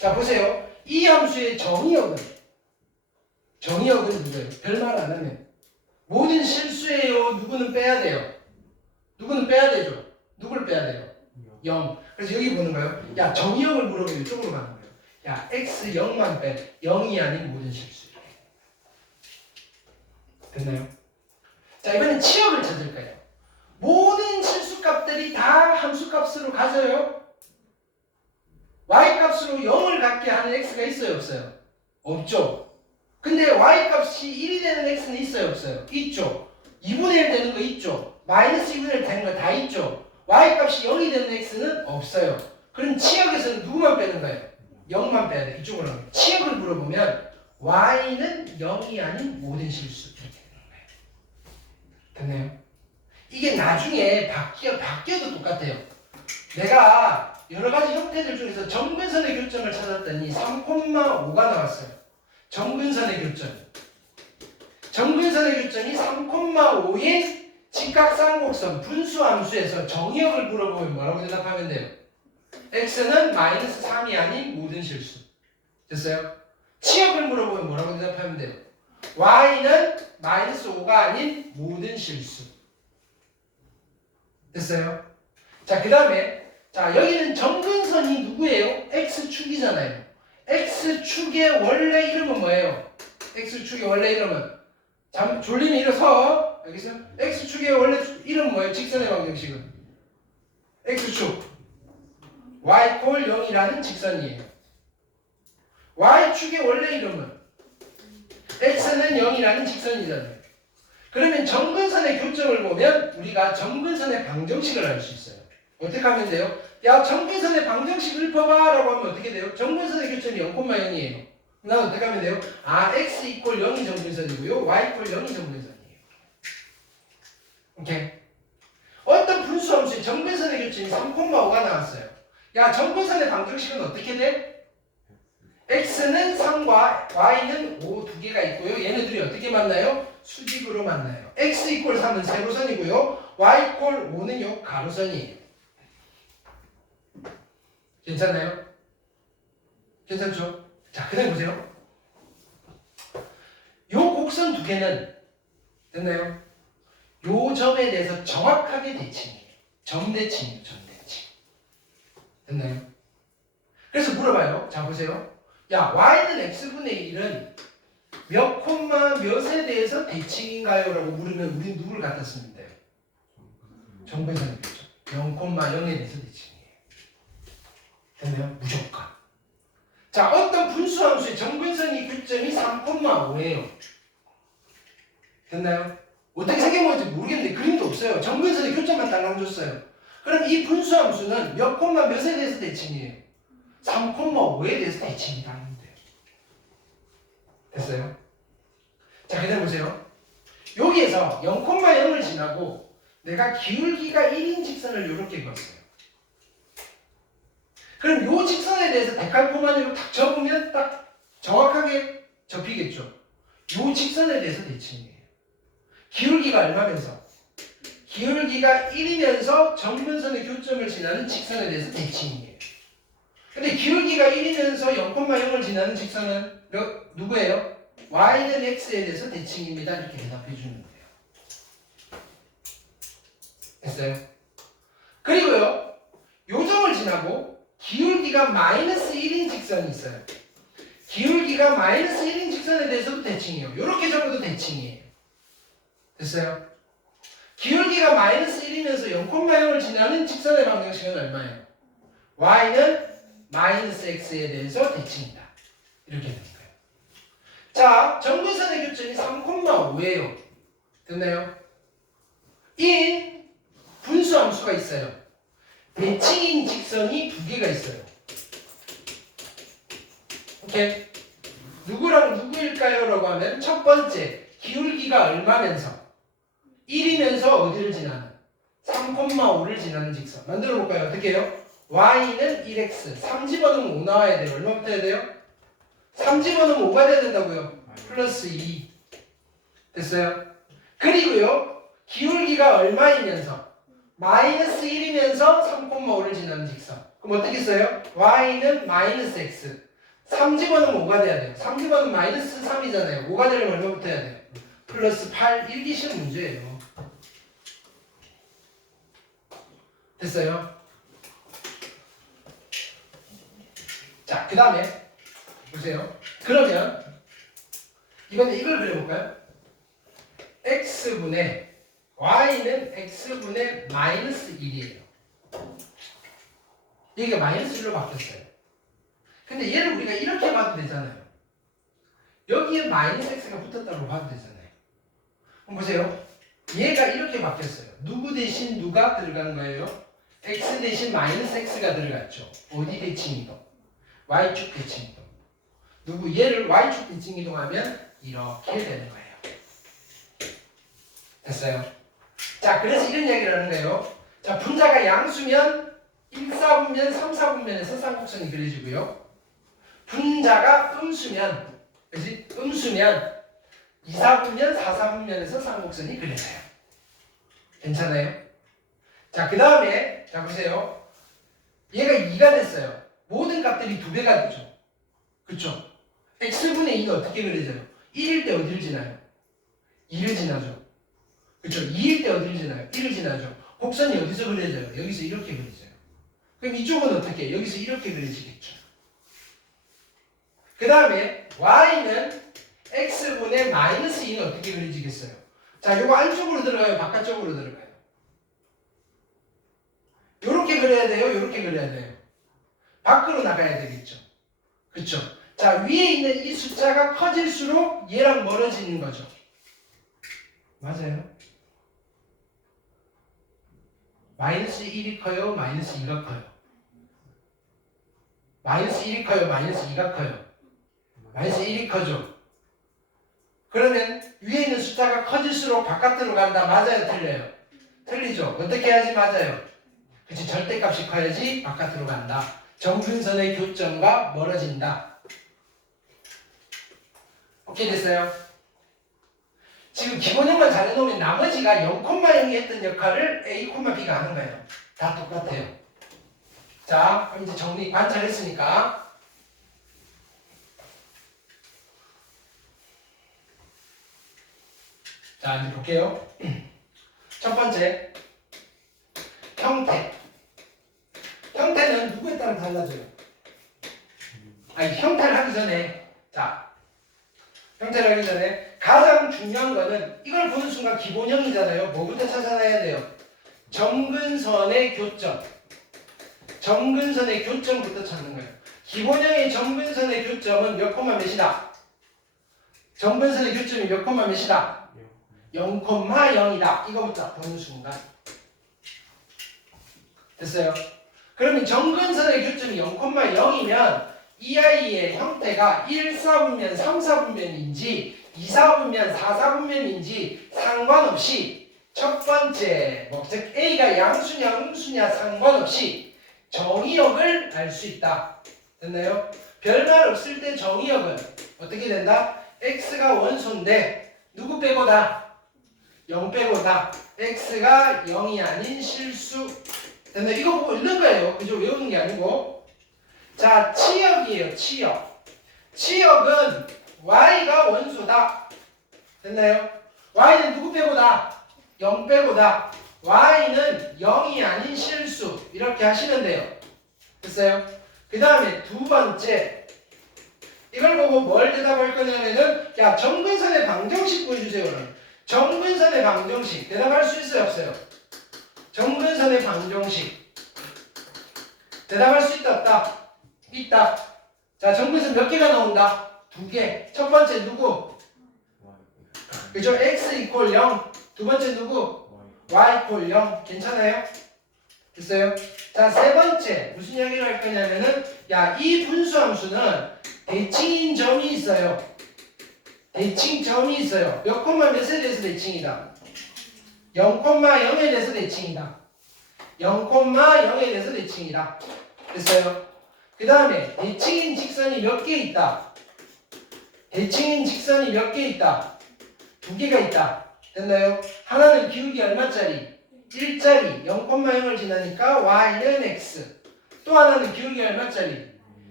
자, 보세요. 이 함수의 정의역은 누구예요? 별말 안 하면 모든 실수예요. 누구는 빼야 돼요? 누구는 빼야 되죠? 누굴 빼야 돼요? 0. 그래서 여기 보는 거예요. 야, 정의역을 물어보면 이쪽으로 가는 거예요. 야, x 0만 빼. 0이 아닌 모든 실수. 됐나요? 자, 이번엔 치역을 찾을 거예요. 모든 실수값들이 다 함수값으로 가져요. y값으로 0을 갖게 하는 x가 있어요, 없어요? 없죠. 근데 y값이 1이 되는 x는 있어요, 없어요? 있죠. 2분의 1 되는 거 있죠. 마이너스 2분의 1 되는 거 다 있죠. y값이 0이 되는 x는 없어요. 그럼 치역에서는 누구만 빼는 거예요? 0만 빼야 돼. 이쪽으로 하면. 치역을 물어보면 y는 0이 아닌 모든 실수. 이렇게 되는 거예요. 됐나요? 이게 나중에 바뀌어도 똑같아요. 내가 여러 가지 형태들 중에서 점근선의 교점을 찾았더니 3,5가 나왔어요. 점근선의 교점. 점근선의 교점이 3,5인 직각쌍곡선 분수함수에서 정의역을 물어보면 뭐라고 대답하면 돼요? x는 마이너스 3이 아닌 모든 실수. 됐어요? 치역을 물어보면 뭐라고 대답하면 돼요? y는 마이너스 5가 아닌 모든 실수. 됐어요? 자, 그 다음에 자, 여기는 점근선이 누구예요? x축이잖아요. x축의 원래 이름은 뭐예요? x축의 원래 이름은 졸림이 일어서 여기서 x축의 원래 이름은 뭐예요? 직선의 방정식은 x축 y 콜 0이라는 직선이에요. y축의 원래 이름은 x는 0이라는 직선이잖아요. 그러면 점근선의 교점을 보면 우리가 점근선의 방정식을 알 수 있어요. 어떻게 하면 돼요? 야, 점근선의 방정식을 펴봐 라고 하면 어떻게 돼요? 점근선의 교점이 0,0이에요. 난 어떻게 하면 돼요? 아, x 이퀄 0이 점근선이고요. y 이퀄 0이 점근선이에요. 오케이. 어떤 분수함수의 점근선의 교점이 3,5가 나왔어요. 야, 점근선의 방정식은 어떻게 돼? x는 3과 y는 5 두 개가 있고요. 얘네들이 어떻게 만나요? 수직으로 만나요. x 이퀄 3은 세로선이고요. y 이퀄 5는요 가로선이에요. 괜찮나요? 괜찮죠? 자, 그 다음 보세요. 요 곡선 두 개는 됐나요? 요 점에 대해서 정확하게 대칭이에요. 점대칭이에요. 점대칭. 됐나요? 그래서 물어봐요. 자, 보세요. 야, y는 x분의 1은 몇 콤마 몇에 대해서 대칭인가요? 라고 물으면 우리는 누굴 갖다 쓰면 돼요? 점근선의 교점. 0,0에 대해서 대칭이에요. 됐나요? 무조건. 자, 어떤 분수함수의 점근선의 교점이 3,5예요. 됐나요? 어떻게 생겨먹을지 모르겠는데 그림도 없어요. 점근선의 교점만 달랑 줬어요. 그럼 이 분수함수는 몇 콤마 몇에 대해서 대칭이에요? 3,5에 대해서 대칭이다 하면 돼요. 됐어요? 자, 그 다음 보세요. 여기에서 0,0을 지나고 내가 기울기가 1인 직선을 이렇게 그었어요. 그럼 요 직선에 대해서 데칼코마니로 딱 접으면 딱 정확하게 접히겠죠. 요 직선에 대해서 대칭이에요. 기울기가 얼마면서? 기울기가 1이면서 점근선의 교점을 지나는 직선에 대해서 대칭이에요. 근데 기울기가 1이면서 0,0을 지나는 직선은 누구예요? y는 x에 대해서 대칭입니다. 이렇게 대답해 주는 거예요. 됐어요? 그리고요, 요점을 지나고 기울기가 마이너스 1인 직선이 있어요. 기울기가 마이너스 1인 직선에 대해서도 대칭이에요. 이렇게 적어도 대칭이에요. 됐어요? 기울기가 마이너스 1이면서 0,0을 지나는 직선의 방정식은 얼마예요? y는 마이너스 x에 대해서 대칭이다. 이렇게 되는 거예요. 자, 정근선의 교점이 3,5예요. 됐나요? 인 분수함수가 있어요. 대칭인 직선이 두 개가 있어요. 오케이? 누구랑 누구일까요? 라고 하면 첫 번째 기울기가 얼마면서 1이면서 어디를 지나는 3,5를 지나는 직선 만들어 볼까요? 어떻게 해요? y는 1x 3 집어넣으면 5 나와야 돼요. 얼마 붙어야 돼요? 3 집어넣으면 5가 돼야 된다고요. 플러스 2 됐어요? 그리고요 기울기가 얼마이면서 마이너스 1이면서 3,5를 지나는 직선 그럼 어떻게 써요? y는 마이너스 x 3 집어넣으면 5가 돼야 돼요. 3 집어넣으면 마이너스 3이잖아요. 5가 되려면 얼마 붙어야 돼요? 플러스 8 일기시험 문제예요. 됐어요? 자, 그 다음에 보세요. 그러면 이번에 이걸 그려볼까요? x분의 y는 x분의 마이너스 1이에요. 이게 마이너스 1로 바뀌었어요. 근데 얘를 우리가 이렇게 봐도 되잖아요. 여기에 마이너스 x가 붙었다고 봐도 되잖아요. 그럼 보세요. 얘가 이렇게 바뀌었어요. 누구 대신 누가 들어간 거예요? x 대신 마이너스 x가 들어갔죠. 어디 대칭이동? y축 대칭이동. 누구 얘를 y축 대칭이동하면 이렇게 되는 거예요. 됐어요? 자, 그래서 이런 얘기를 하는 거예요. 자, 분자가 양수면 1, 4분면, 3, 4분면에서 쌍곡선이 그려지고요. 분자가 음수면, 그지? 음수면 2, 4분면, 4, 4분면에서 쌍곡선이 그려져요. 괜찮아요? 자, 그 다음에 자 보세요. 얘가 2가 됐어요. 모든 값들이 2배가 되죠. 그쵸? x분의 2는 어떻게 그려져요? 1일 때 어디를 지나요? 2를 지나죠. 그쵸? 2일 때 어디를 지나요? 1을 지나죠. 곡선이 어디서 그려져요? 여기서 이렇게 그려져요. 그럼 이쪽은 어떻게 해요? 여기서 이렇게 그려지겠죠. 그 다음에 y는 x분의 마이너스 2는 어떻게 그려지겠어요? 자, 요거 안쪽으로 들어가요? 바깥쪽으로 들어가요? 요렇게 그려야 돼요? 요렇게 그려야 돼요? 밖으로 나가야 되겠죠. 그쵸? 자, 위에 있는 이 숫자가 커질수록 얘랑 멀어지는 거죠. 맞아요? 마이너스 1이 커요? 마이너스 2가 커요? 마이너스 1이 커요? 마이너스 2가 커요? 마이너스 1이 커죠? 그러면 위에 있는 숫자가 커질수록 바깥으로 간다. 맞아요? 틀려요? 틀리죠? 어떻게 해야지 맞아요? 그치? 절대값이 커야지 바깥으로 간다. 정근선의 교점과 멀어진다. 오케이 됐어요? 지금 기본형만 잘해놓으면 나머지가 0,0이 했던 역할을 A, B가 하는 거예요. 다 똑같아요. 자, 그럼 이제 정리 관찰했으니까 자, 이제 볼게요. 첫 번째 형태. 형태는 누구에 따라 달라져요? 아니, 형태를 하기 전에 자, 형태를 하기 전에 가장 중요한 거는 이걸 보는 순간 기본형이잖아요. 뭐부터 찾아내야 돼요? 정근선의 교점. 정근선의 교점부터 찾는 거예요. 기본형의 정근선의 교점은 몇 콤마 몇이다? 정근선의 교점이 몇 콤마 몇이다? 0,0이다. 이거부터 보는 순간 됐어요? 그러면 정근선의 교점이 0,0이면 이 아이의 형태가 1, 4분면, 3, 4분면인지 2, 4분면, 4, 4분면인지 상관없이 첫 번째 즉 A가 양수냐 음수냐 상관없이 정의역을 알 수 있다. 됐나요? 별말 없을 때 정의역은 어떻게 된다? X가 원소인데 누구 빼고다? 0 빼고다. X가 0이 아닌 실수. 됐나요? 이거 보고 읽는 거예요. 그죠? 외우는 게 아니고. 자, 치역이에요. 치역. 치역은 Y가 원소다. 됐나요? Y는 누구 빼고다? 0 빼고다. Y는 0이 아닌 실수. 이렇게 하시면 돼요. 됐어요? 그 다음에 두 번째. 이걸 보고 뭘 대답할 거냐면은 야, 정근선의 방정식 보여주세요. 그럼. 정근선의 방정식. 대답할 수 있어요? 없어요? 정근선의 방정식. 대답할 수 있다 없다? 있다. 자, 정근선 몇 개가 나온다? 2개. 첫 번째 누구? 그죠? x 이퀄 0. 두 번째 누구? y 이퀄 0. 괜찮아요? 됐어요? 자, 세 번째 무슨 이야기를 할 거냐면은 야, 이 분수함수는 대칭인 점이 있어요. 대칭점이 있어요. 몇 콤마 몇에 대해서 대칭이다? 0,0에 대해서 대칭이다. 0,0에 대해서 대칭이다. 됐어요? 그 다음에 대칭인 직선이 몇 개 있다? 대칭인 직선이 몇 개 있다? 2개가 있다. 됐나요? 하나는 기울기 얼마짜리? 1짜리 0,0을 지나니까 y는 x. 또 하나는 기울기 얼마짜리?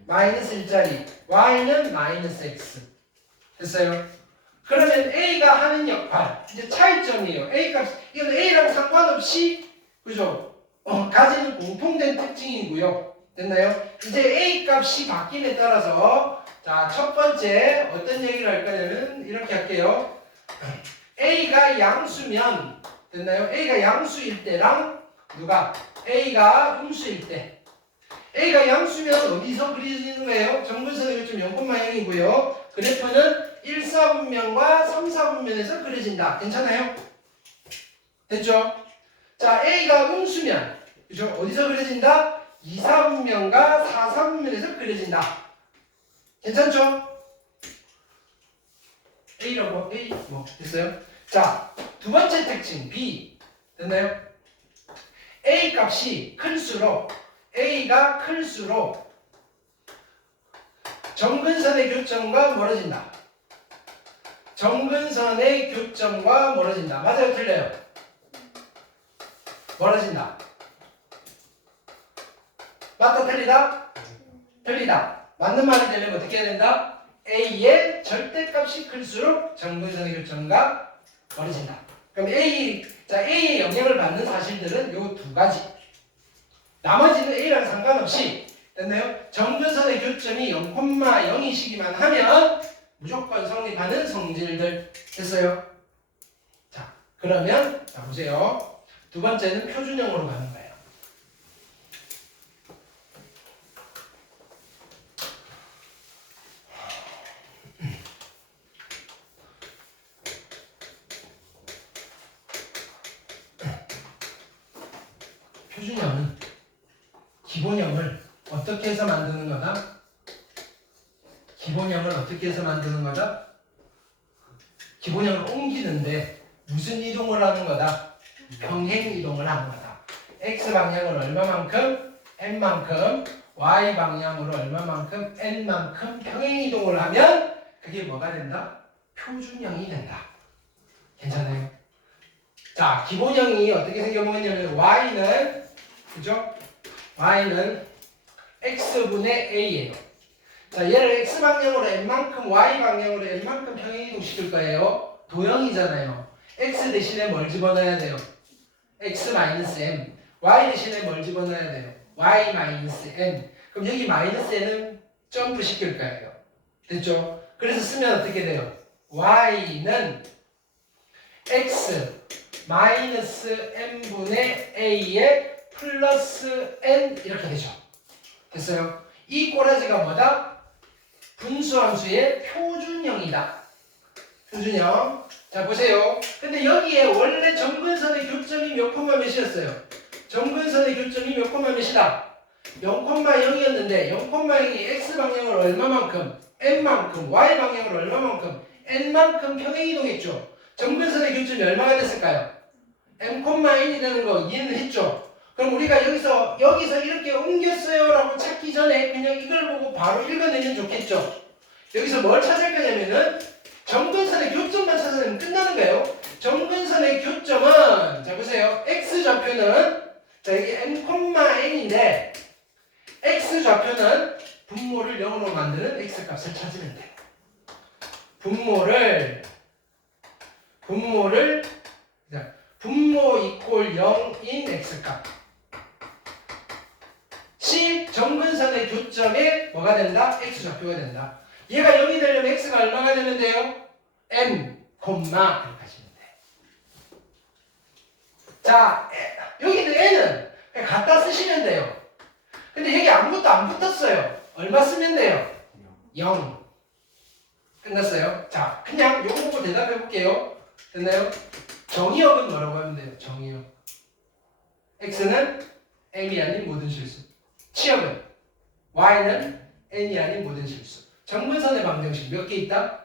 마이너스 1짜리 y는 마이너스 x. 됐어요? 그러면 a가 하는 역할 이제 차이점이에요. a 값 이건 a랑 상관없이 그죠? 가지는 공통된 특징이고요. 됐나요? 이제 a 값이 바뀜에 따라서 자, 첫 번째 어떤 얘기를 할 거냐면 이렇게 할게요. a가 양수면 됐나요? a가 양수일 때랑 누가 a가 음수일 때 a가 양수면 어디서 그려지는 거예요? 정근선의 교점 0,0이고요. 그래프는 1, 4분면과 3, 4분면에서 그려진다. 괜찮아요? 됐죠? 자, a가 음수면 그죠? 어디서 그려진다? 2, 4분면과 4, 4분면에서 그려진다. 괜찮죠? A라고 A 뭐 됐어요? 자, 두 번째 특징 B 됐나요? A 값이 클수록 A가 클수록 정근선의 교점과 멀어진다. 정근선의 교점과 멀어진다. 맞아요? 틀려요? 멀어진다. 맞다? 틀리다? 틀리다. 맞는 말이 되려면 어떻게 해야 된다? A의 절대값이 클수록 정근선의 교점과 멀어진다. 그럼 A의 영향을 받는 사실들은 요 두 가지. 나머지는 A랑 상관없이 됐나요? 정근선의 교점이 0,0이시기만 하면 무조건 성립하는 성질들. 됐어요? 자, 그러면 자 보세요. 두 번째는 표준형으로 가는 거예요. 표준형은 기본형을 어떻게 해서 만드는 거다? 기본형을 어떻게 해서 만드는 거다? 기본형을 옮기는데 무슨 이동을 하는 거다? 평행 이동을 하는 거다. x방향으로 얼마만큼? n만큼, y방향으로 얼마만큼? n만큼 평행 이동을 하면 그게 뭐가 된다? 표준형이 된다. 괜찮아요? 자, 기본형이 어떻게 생겨보냐면 y는 그죠? y는 x분의 a예요. 자, 얘를 x방향으로 n만큼 y방향으로 n만큼 평행이동 시킬 거예요. 도형이잖아요. x 대신에 뭘 집어넣어야 돼요? x-m. y 대신에 뭘 집어넣어야 돼요? y-n. 그럼 여기 마이너스 n은 점프 시킬 거예요. 됐죠? 그래서 쓰면 어떻게 돼요? y는 x 마이너스 n분의 a에 플러스 n 이렇게 되죠. 됐어요? 이 꼬라지가 뭐다? 분수함수의 표준형이다. 표준형. 자, 보세요. 근데 여기에 원래 정근선의 교점이 몇 콤마 몇이었어요? 정근선의 교점이 몇 콤마 몇이다? 0,0이었는데 0,0이 x방향으로 얼마만큼? n만큼, y방향으로 얼마만큼? n만큼 평행이동했죠. 정근선의 교점이 얼마가 됐을까요? m,n이라는 거 이해는 했죠? 그럼 우리가 여기서 이렇게 옮겼어요 라고 찾기 전에 그냥 이걸 보고 바로 읽어내면 좋겠죠? 여기서 뭘 찾을 거냐면은 정근선의 교점만 찾아내면 끝나는 거예요. 정근선의 교점은 자 보세요. x좌표는 자 여기 m,n인데 x좌표는 분모를 0으로 만드는 x값을 찾으면 돼요. 분모 이퀄 0인 x값 시 정근선의 교점에 뭐가 된다? x좌표가 된다. 얘가 0이 되려면 x가 얼마가 되면 돼요? m, 이렇게 하시면 돼요. 자, 여기는 n은 그냥 갖다 쓰시면 돼요. 근데 근데 여기 아무것도 안 붙었어요. 얼마 쓰면 돼요? 0. 끝났어요. 자, 그냥 요거 보고 대답해 볼게요. 됐나요? 정의역은 뭐라고 하면 돼요? 정의역. x는 m이 아닌 모든 실수. 치역은 y는 n이 아닌 모든 실수. 정근선의 방정식 몇 개 있다?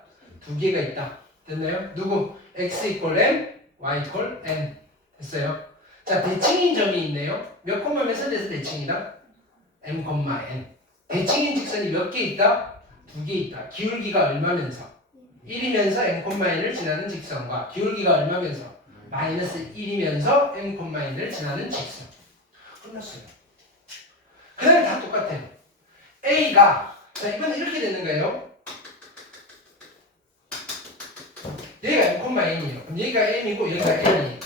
2개가 있다. 됐나요? 누구? x 이퀄 m, y 이퀄 n. 됐어요? 자, 대칭인 점이 있네요. 몇 콤마 몇 선에서 대칭이다? m, n. 대칭인 직선이 몇 개 있다? 2개 있다. 기울기가 얼마면서? 1이면서 m, n을 지나는 직선과 기울기가 얼마면서? 마이너스 1이면서 m, n을 지나는 직선. 끝났어요. 그 다음에 다 똑같아요. A가, 자, 이번엔 이렇게 되는 거예요. 여기가 m, n이에요. 그럼 여기가 m이고 여기가 n이에요.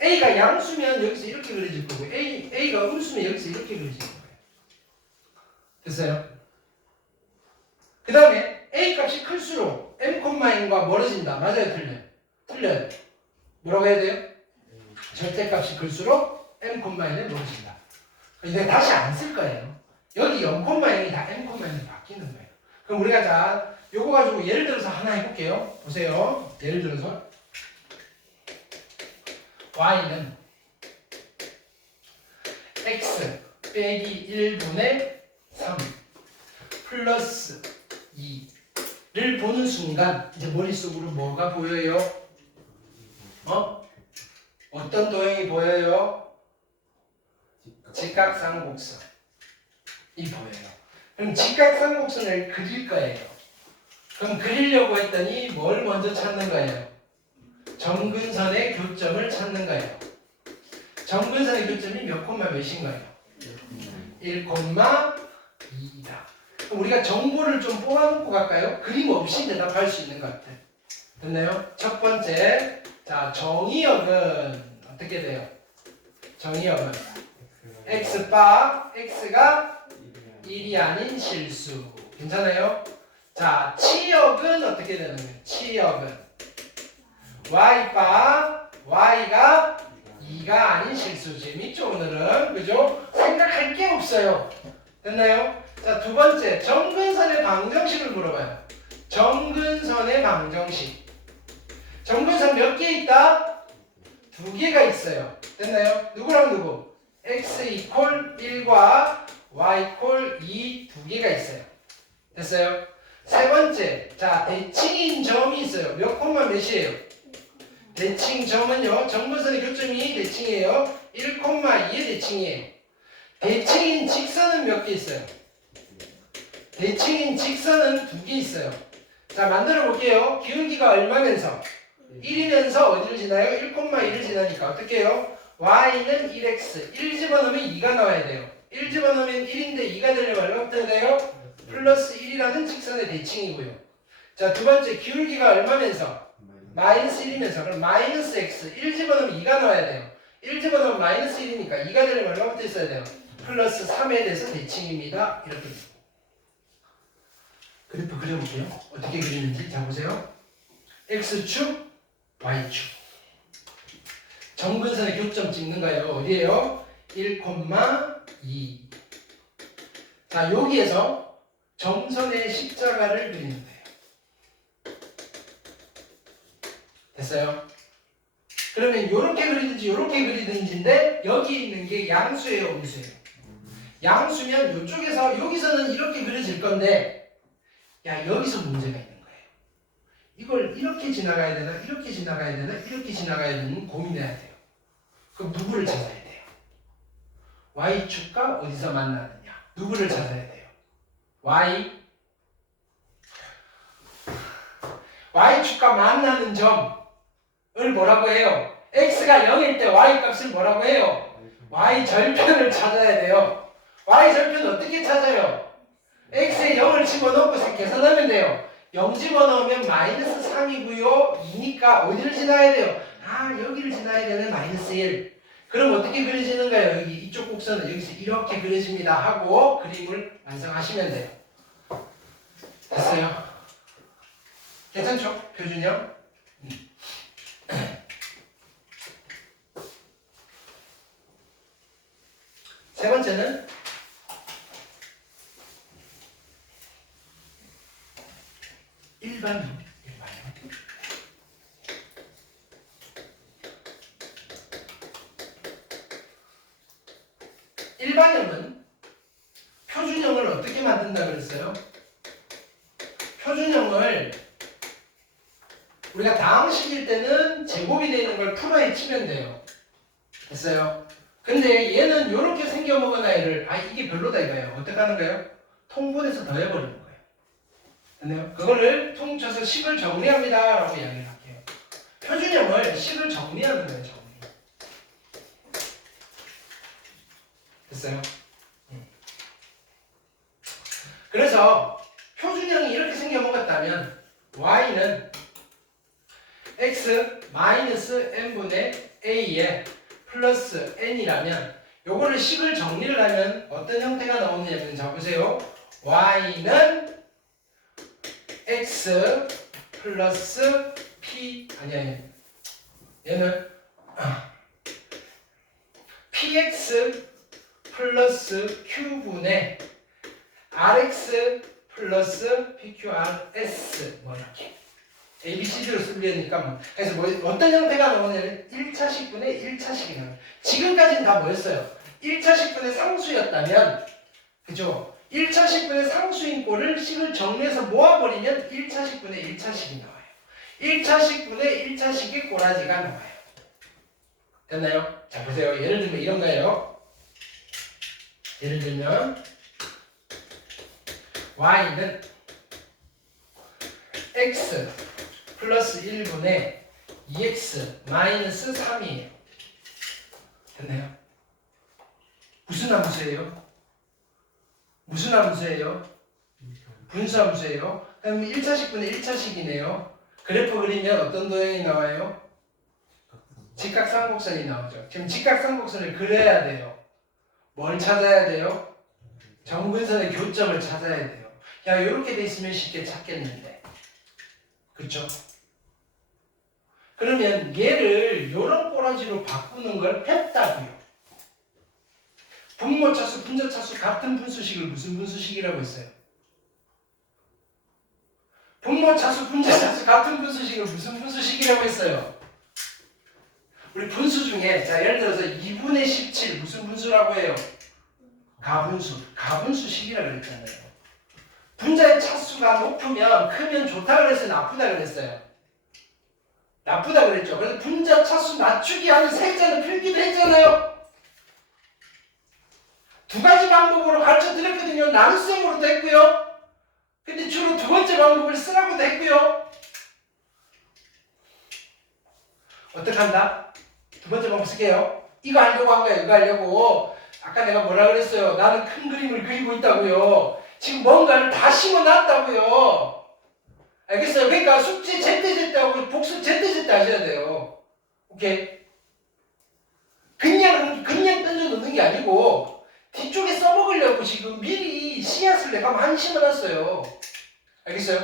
A가 양수면 여기서 이렇게 그려질 거고 A가 음수면 여기서 이렇게 그려질 거예요. 됐어요? 그 다음에 A 값이 클수록 m, n과 멀어진다. 맞아요? 틀려요? 틀려요. 뭐라고 해야 돼요? 절대값이 클수록 m, n에 멀어진다. 이제 다시 안 쓸 거예요. 여기 0, n이 다 m, n이 바뀌는 거예요. 그럼 우리가 자 요거 가지고 예를 들어서 하나 해볼게요. 보세요. 예를 들어서 y는 x 빼기 1분의 3 플러스 2를 보는 순간 이제 머릿속으로 뭐가 보여요? 어떤 도형이 보여요? 직각삼각곡선이 보여요. 그럼 직각삼각곡선을 그릴 거예요. 그럼 그리려고 했더니 뭘 먼저 찾는 거예요? 점근선의 교점을 찾는 거예요. 점근선의 교점이 몇 콤마 몇인가요? 1,2이다. 그럼 우리가 정보를 좀 뽑아놓고 갈까요? 그림 없이 대답할 수 있는 것 같아요. 됐나요? 첫 번째, 자 정의역은 어떻게 돼요? 정의역은 x바 x가 1이 아닌 실수. 괜찮아요? 자 치역은 어떻게 되는 거예요? 치역은 y바 y가 2가 아닌 실수. 재밌죠 오늘은? 그죠? 생각할 게 없어요. 됐나요? 자 두 번째 정근선의 방정식을 물어봐요. 정근선의 방정식. 정근선 몇 개 있다? 2개가 있어요. 됐나요? 누구랑 누구? x 이퀄 1과 y 이퀄 2 두 개가 있어요. 됐어요? 세 번째, 자 대칭인 점이 있어요. 몇 콤마 몇이에요? 대칭점은요, 정근선의 교점이 대칭이에요. 1,2의 대칭이에요. 대칭인 직선은 몇 개 있어요? 대칭인 직선은 2개 있어요. 자 만들어 볼게요. 기울기가 얼마면서? 1이면서 어디를 지나요? 1,1을 지나니까 어떻게 해요? y는 1x 1 집어넣으면 2가 나와야 돼요. 1 집어넣으면 1인데 2가 되려면 얼마부터 돼요? 플러스 1이라는 직선의 대칭이고요. 자 두 번째 기울기가 얼마면서? 마이너스 1이면서 그럼 마이너스 x 1 집어넣으면 2가 나와야 돼요. 1 집어넣으면 마이너스 1이니까 2가 되려면 얼마부터 있어야 돼요? 플러스 3에 대해서 대칭입니다. 이렇게 그래프 그려볼게요. 어떻게 그리는지. 자 보세요. x축 y축 정근선의 교점 찍는 거예요. 어디에요? 1,2. 자 여기에서 점선의 십자가를 그리는 거예요. 됐어요? 그러면 이렇게 그리든지 이렇게 그리든지인데 여기 있는 게 양수예요, 음수예요? 양수면 이쪽에서 여기서는 이렇게 그려질 건데 야 여기서 문제가 있는 거예요. 이걸 이렇게 지나가야 되나 이렇게 지나가야 되나 이렇게 지나가야 되는 고민해야 돼요. 그럼 누구를 찾아야 돼요? y축과 어디서 만나느냐? 누구를 찾아야 돼요? y축과 만나는 점을 뭐라고 해요? x가 0일 때 y 값을 뭐라고 해요? y 절편을 찾아야 돼요. y 절편 어떻게 찾아요? x에 0을 집어넣고 계산하면 돼요. 0 집어넣으면 마이너스 3이고요. 2니까 어디를 지나야 돼요? 아 여기를 지나야 되는 마이너스 1. 그럼 어떻게 그려지는가요? 여기 이쪽 곡선은 여기서 이렇게 그려집니다 하고 그림을 완성하시면 돼요. 됐어요? 괜찮죠? 표준형? 세 번째는 일반형. 일반형은 표준형을 어떻게 만든다 그랬어요? 표준형을 우리가 다항식일 때는 제곱이 되는 걸 풀어에 치면 돼요. 됐어요? 근데 얘는 이렇게 생겨먹은 아이를 이게 별로다 이거예요. 어떻게 하는 거예요? 통분해서 더해버리는 거예요. 됐나요? 그거를 통쳐서 식을 정리합니다 라고 이야기를 할게요. 표준형을 식을 정리하는 거예요. 정리. 됐어요? 그래서 표준형이 이렇게 생겨먹었다면 y는 x 마이너스 n분의 a에 플러스 n이라면 요거를 식을 정리를 하면 어떤 형태가 나오느냐면 자 보세요. y는 x 플러스 p 아니 얘는 px 플러스 q분의 rx 플러스 pqrs 뭐 이렇게 ABCD로 쓰려니까 뭐 그래서 뭐 어떤 형태가 나오냐면 1차식분의 1차식이에요. 지금까지는 다 뭐였어요? 1차식분의 상수였다면 그죠? 1차식분의 상수인 꼴을 식을 정리해서 모아버리면 1차식분의 1차식이 나와요. 1차식분의 1차식의 꼬라지가 나와요. 됐나요? 자 보세요. 예를 들면 이런 거예요. 예를 들면 y는 x 플러스 1분의 2x 마이너스 3이에요. 됐나요? 무슨 함수예요? 무슨 함수예요? 분수함수예요. 그럼 1차식분의 1차식이네요. 그래프 그리면 어떤 도형이 나와요? 직각삼각선이 나오죠. 지금 직각삼각선을 그려야 돼요. 뭘 찾아야 돼요? 정근선의 교점을 찾아야 돼요. 야, 이렇게 돼 있으면 쉽게 찾겠는데. 그쵸? 그러면 얘를 이런 꼬라지로 바꾸는 걸 했다고요. 분모차수, 분자차수 같은 분수식을 무슨 분수식이라고 했어요? 분모차수, 분자차수 같은 분수식을 무슨 분수식이라고 했어요? 우리 분수 중에 자 예를 들어서 2분의 17 무슨 분수라고 해요? 가분수, 가분수식이라고 그랬잖아요. 분자의 차수가 높으면 크면 좋다 그랬어요? 나쁘다 그랬어요? 나쁘다 그랬죠. 그래서 분자 차수 낮추기 하는 세자는 필기도 했잖아요. 두 가지 방법으로 가르쳐 드렸거든요. 나눗셈으로도 했고요. 근데 주로 두 번째 방법을 쓰라고도 했고요. 어떻게 한다? 두 번째 방법 쓸게요. 이거 하려고 한 거예요. 이거 하려고. 아까 내가 뭐라 그랬어요? 나는 큰 그림을 그리고 있다고요. 지금 뭔가를 다 심어놨다고요. 알겠어요? 그러니까 숙제 제때제때하고 복수 제때제때 하셔야 돼요. 오케이? 그냥 던져 놓는 게 아니고 뒤쪽에 써먹으려고 지금 미리 씨앗을 내가 많이 심어놨어요. 알겠어요?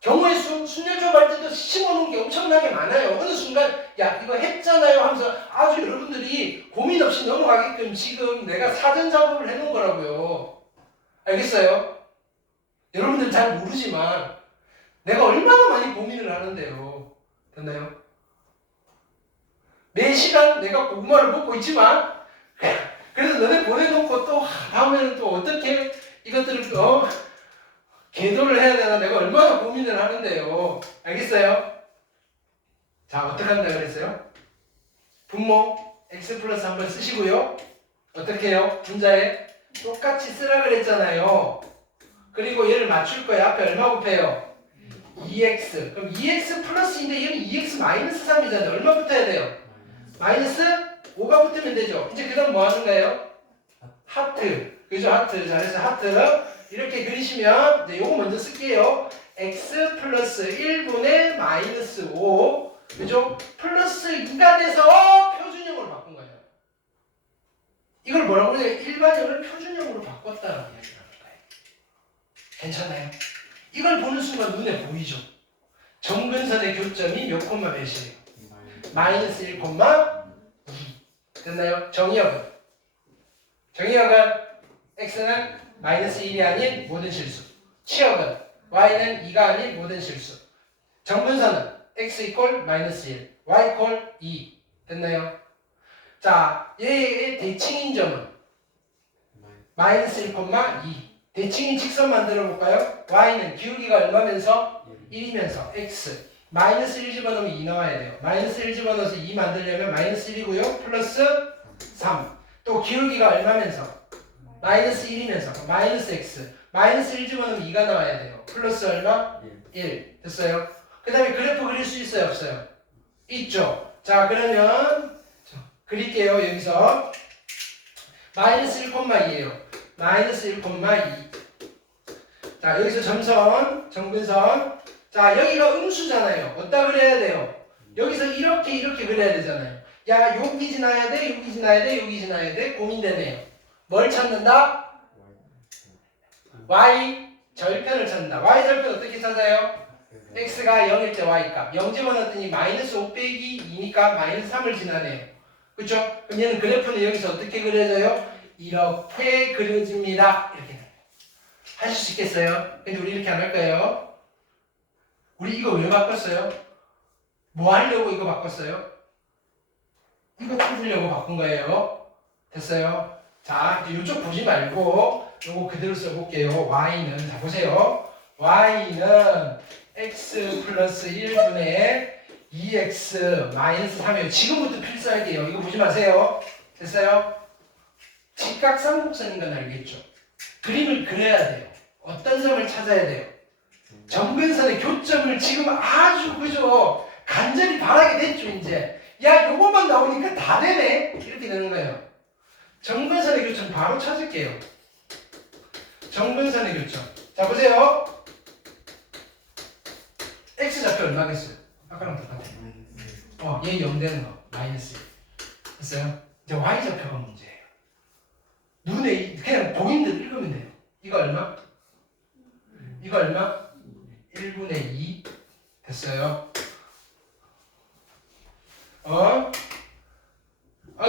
경우의 수, 순열조합 할 때도 심어놓은 게 엄청나게 많아요. 어느 순간 야 이거 했잖아요 하면서 아주 여러분들이 고민 없이 넘어가게끔 지금 내가 사전 작업을 해놓은 거라고요. 알겠어요? 여러분들 잘 모르지만 내가 얼마나 많이 고민을 하는데요. 됐나요? 매 시간 내가 고구마를 먹고 있지만 그래서 너네 보내놓고 또 다음에는 또 어떻게 이것들을 또 계도를 해야 되나 내가 얼마나 고민을 하는데요. 알겠어요? 자 어떻게 한다 그랬어요? 분모 x 플러스 한번 쓰시고요. 어떻게 해요? 분자에 똑같이 쓰라 그랬잖아요. 그리고 얘를 맞출 거예요. 앞에 얼마 곱해요? 2x. 그럼 2x 플러스인데 얘는 2x 마이너스 3이잖아요. 얼마 붙어야 돼요? 마이너스 5가 붙으면 되죠. 이제 그 다음 뭐 하는 거예요? 하트. 그죠? 하트. 자, 그래서 하트. 이렇게 그리시면, 이제 요거 먼저 쓸게요. x 플러스 1분의 마이너스 5. 그죠? 플러스 2가 돼서 표준형으로 바꾼 거예요. 이걸 뭐라고 해요? 일반형을 표준형으로 바꿨다라고 이야기를 하는 거예요. 괜찮아요? 이걸 보는 순간 눈에 보이죠? 정근선의 교점이 몇 콤마 몇이에요? 마이너스 1, 2. 됐나요? 정의역은? 정의역은 x는 마이너스 1이 아닌 모든 실수. 치역은 y는 2가 아닌 모든 실수. 정분선은 x 이퀄 마이너스 1, y 이퀄 2 됐나요? 자, 얘의 대칭인 점은 마이너스 1,2 대칭인 직선 만들어 볼까요? y는 기울기가 얼마면서? 1이면서 x 마이너스 1 집어넣으면 2 나와야 돼요. 마이너스 1 집어넣어서 2 만들려면 마이너스 1이고요. 플러스 3. 또 기울기가 얼마면서? 마이너스 1이면서 마이너스 x 마이너스 1 집어넣으면 2가 나와야 돼요. 플러스 얼마? 1. 됐어요? 그 다음에 그래프 그릴 수 있어요? 없어요? 있죠. 자, 그러면 그릴게요. 여기서 마이너스 1,2예요. 마이너스 1,2. 자, 여기서 점선, 정근선. 자, 여기가 음수잖아요. 어디다 그려야 돼요? 여기서 이렇게 그려야 되잖아요. 야, 여기 지나야 돼, 여기 지나야 돼, 여기 지나야 돼. 고민되네요. 뭘 찾는다? y 절편을 찾는다. y 절편 어떻게 찾아요? x가 0일 때 y 값. 0 집어넣었더니 마이너스 5 빼기 2니까 마이너스 3을 지나네요. 그쵸? 그럼 얘는 그래프는 여기서 어떻게 그려져요? 이렇게 그려집니다. 이렇게. 하실 수 있겠어요? 근데 우리 이렇게 안 할 거예요. 우리 이거 왜 바꿨어요? 뭐 하려고 이거 바꿨어요? 이거 찾으려고 바꾼 거예요. 됐어요? 자, 이제 이쪽 보지 말고 요거 그대로 써볼게요. y는, 자 보세요. y는 x 플러스 1분의 2x 마이너스 3이에요. 지금부터 필수할게요. 이거 보지 마세요. 됐어요? 직각삼각선인 건 알겠죠? 그림을 그려야 돼요. 어떤 점을 찾아야 돼요? 정근선의 교점을 지금 아주 그죠? 간절히 바라게 됐죠, 이제. 야, 요것만 나오니까 다 되네? 이렇게 되는 거예요. 정근선의 교점 바로 찾을게요. 정근선의 교점. 자, 보세요. x좌표 얼마겠어요? 아까랑 똑같아요. 얘 0 되는 거. 마이너스 1. 됐어요? 이제 y좌표가 문제예요. 눈에 그냥 보이는 대로 읽으면 돼요. 이거 얼마? 이거 얼마? 1분의 2 됐어요.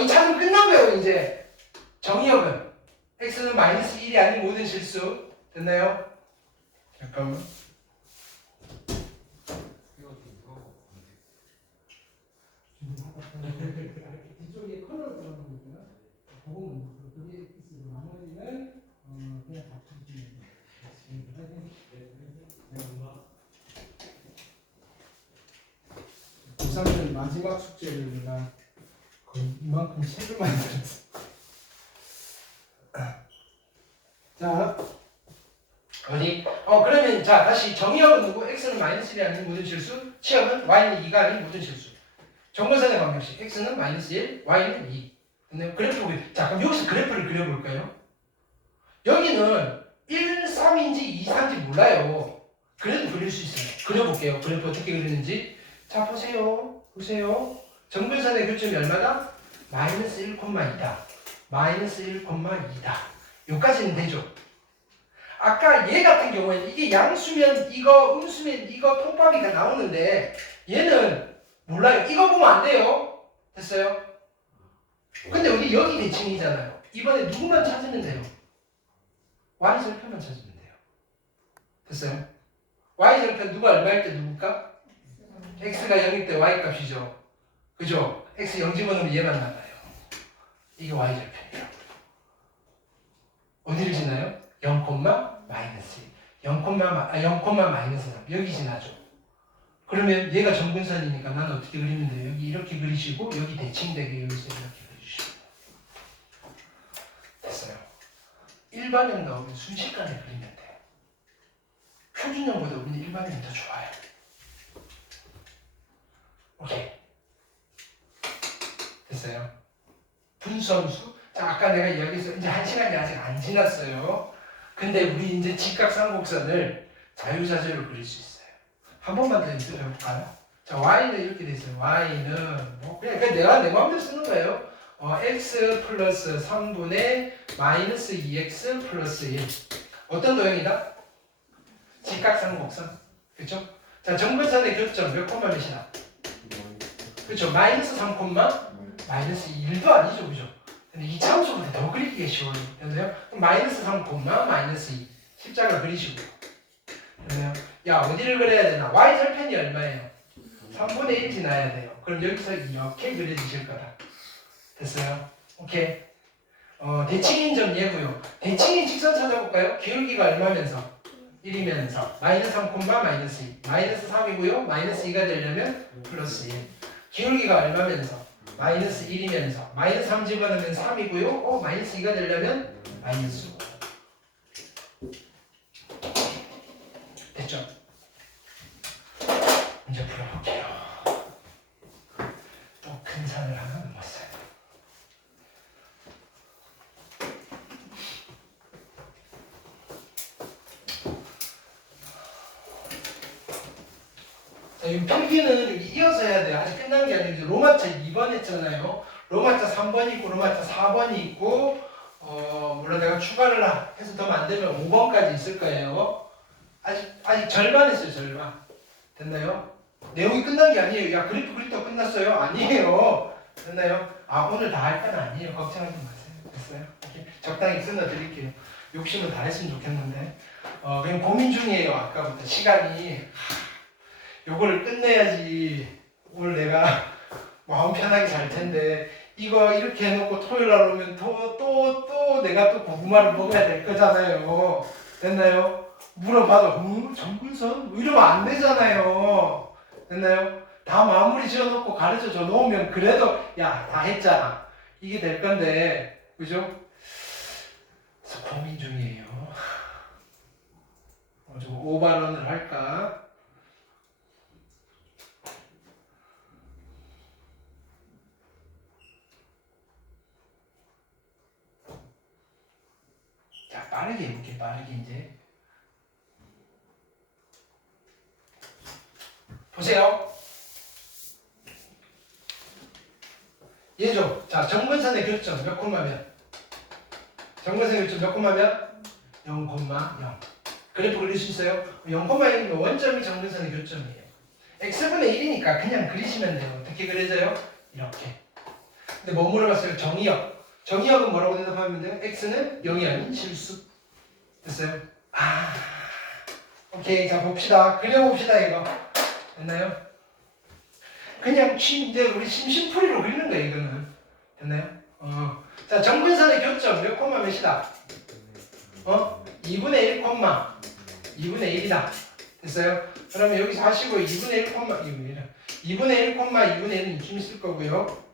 이 찾으면 끝난 거예요. 이제 정의역은 x는 마이너스 1이 아닌 모든 실수 됐나요? 잠깐만. 뒤쪽에 컬러 들어가는 거니까 그거는 그게 있어요. 나머지는 그냥 다 쳐주시면 돼요. 고3들 마지막 숙제를 내가 거의 이만큼 책을 많이 들었어. 자, 어디? 그러면 자 다시 정의역은 누구? x는 마이너스 1이 아닌 모든 실수, 치역은 y는 2가 아닌 모든 실수. 정근선의 방정식 x는 마이너스 1, y는 2. 됐나요? 그래프 자 그럼 여기서 그래프를 그려볼까요? 여기는 1, 3인지 2, 4인지 몰라요. 그래도 그릴 수 있어요. 그려볼게요. 그래프 어떻게 그리는지. 자 보세요. 보세요. 정근선의 교점이 얼마다? 마이너스 1,2다. 마이너스 1,2다. 여기까지는 되죠. 아까 얘 같은 경우에는 이게 양수면 이거, 음수면 이거 통합이 다 나오는데 얘는 몰라요. 이거 보면 안 돼요. 됐어요? 근데 우리 여기 대칭이잖아요. 이번에 누구만 찾으면 돼요? y절편만 찾으면 돼요. 됐어요? y절편 누가 얼마일 때 누굴까? x가 0일 때 y값이죠. 그죠? x 0 집어넣으면 얘만 나가요. 이게 y절편이라고. 어디를 지나요? 0, 마이너스 0, 마이너스 3 여기 지나죠. 그러면 얘가 정근선이니까 나는 어떻게 그리면 돼요? 여기 이렇게 그리시고 여기 대칭되게 여기서 이렇게 그려주시면 됐어요. 일반형 나오면 순식간에 그리면 돼요. 표준형보다 우리는 일반형이 더 좋아요. 오케이. 됐어요. 분수함수. 자, 아까 내가 이야기해서 이제 1시간이 아직 안 지났어요. 근데 우리 이제 직각삼곡선을 자유자재로 그릴 수 있어요. 한 번만 더 연습해 볼까요? 자, y는 이렇게 돼 있어요. y는 뭐 그냥 내가 내 마음대로 쓰는 거예요. x 플러스 3분의 마이너스 2x 플러스 1. 어떤 도형이다? 직각삼곡선. 그렇죠? 자, 정근선의 교점 몇 콤마 몇이다? 그렇죠? 마이너스 3 콤마 마이너스 1도 아니죠, 그죠? 근데 이 참수보다 더 그리기가 쉬워요. 그래서요? 마이너스 3 콤마 마이너스 2 십자가 그리시고요. 됐나요? 야 어디를 그려야 되나? y절편이 얼마예요? 3분의 1 지나야 돼요. 그럼 여기서 이렇게 그려지실 거다. 됐어요? 오케이. 대칭인 점 예고요. 대칭인 직선 찾아볼까요? 기울기가 얼마면서? 1이면서 마이너스 3, 마이너스 2. 마이너스 3이고요. 마이너스 2가 되려면 플러스 1. 기울기가 얼마면서? 마이너스 1이면서 마이너스 3 집어넣으면 3이고요. 마이너스 2가 되려면 마이너스 5. 됐죠? 이제 풀어볼게요. 또 큰 산을 하나 넘었어요. 자, 이 필기는 여기 이어서 해야 돼요. 아직 끝난 게 아니고 이제 로마차 2번 했잖아요. 로마차 3번이 있고 로마차 4번이 있고 물론 내가 추가를 해서 더 만들면 5번까지 있을 거예요. 아직 절반 했어요. 절반. 됐나요? 내용이 끝난 게 아니에요. 야 그래프 그리다 끝났어요? 아니에요. 됐나요? 오늘 다 할 건 아니에요. 걱정하지 마세요. 됐어요? 이렇게 적당히 끊어드릴게요. 욕심은 다 했으면 좋겠는데 그냥 고민 중이에요. 아까부터 시간이 요거를 끝내야지 오늘 내가 마음 편하게 잘 텐데 이거 이렇게 해놓고 토요일 날 오면 또 내가 또 고구마를 먹어야 될 거잖아요. 됐나요? 물어봐도 정근선? 이러면 안 되잖아요. 됐나요? 다 마무리 지어놓고 가르쳐 줘 놓으면 그래도 야 다 했잖아. 이게 될 건데 그죠? 그래서 고민 중이에요. 좀 오바런을 할까? 자, 빠르게 해볼게. 빠르게 이제 보세요. 얘죠. 자, 정근선의 교점 몇 콤마면? 정근선의 교점 몇 콤마면? 0,0. 그래프 그릴 수 있어요? 0,0이면 원점이 정근선의 교점이에요. x분의 1이니까 그냥 그리시면 돼요. 어떻게 그려져요? 이렇게. 근데 뭐 물어봤어요? 정의역. 정의역은 뭐라고 대답하면 돼요? x는 0이 아닌 실수. 됐어요? 오케이. 자, 봅시다. 그려봅시다, 이거. 됐나요? 그냥 이제 우리 심심풀이로 그리는 거예요, 이거는. 됐나요? 자, 정근선의 교점 몇 콤마 몇이다? 2분의 1 콤마 2분의 1이다. 됐어요? 그러면 여기서 하시고 2분의 1 콤마 2분의 1 콤마 2분의 1은 이쯤 있을 거고요.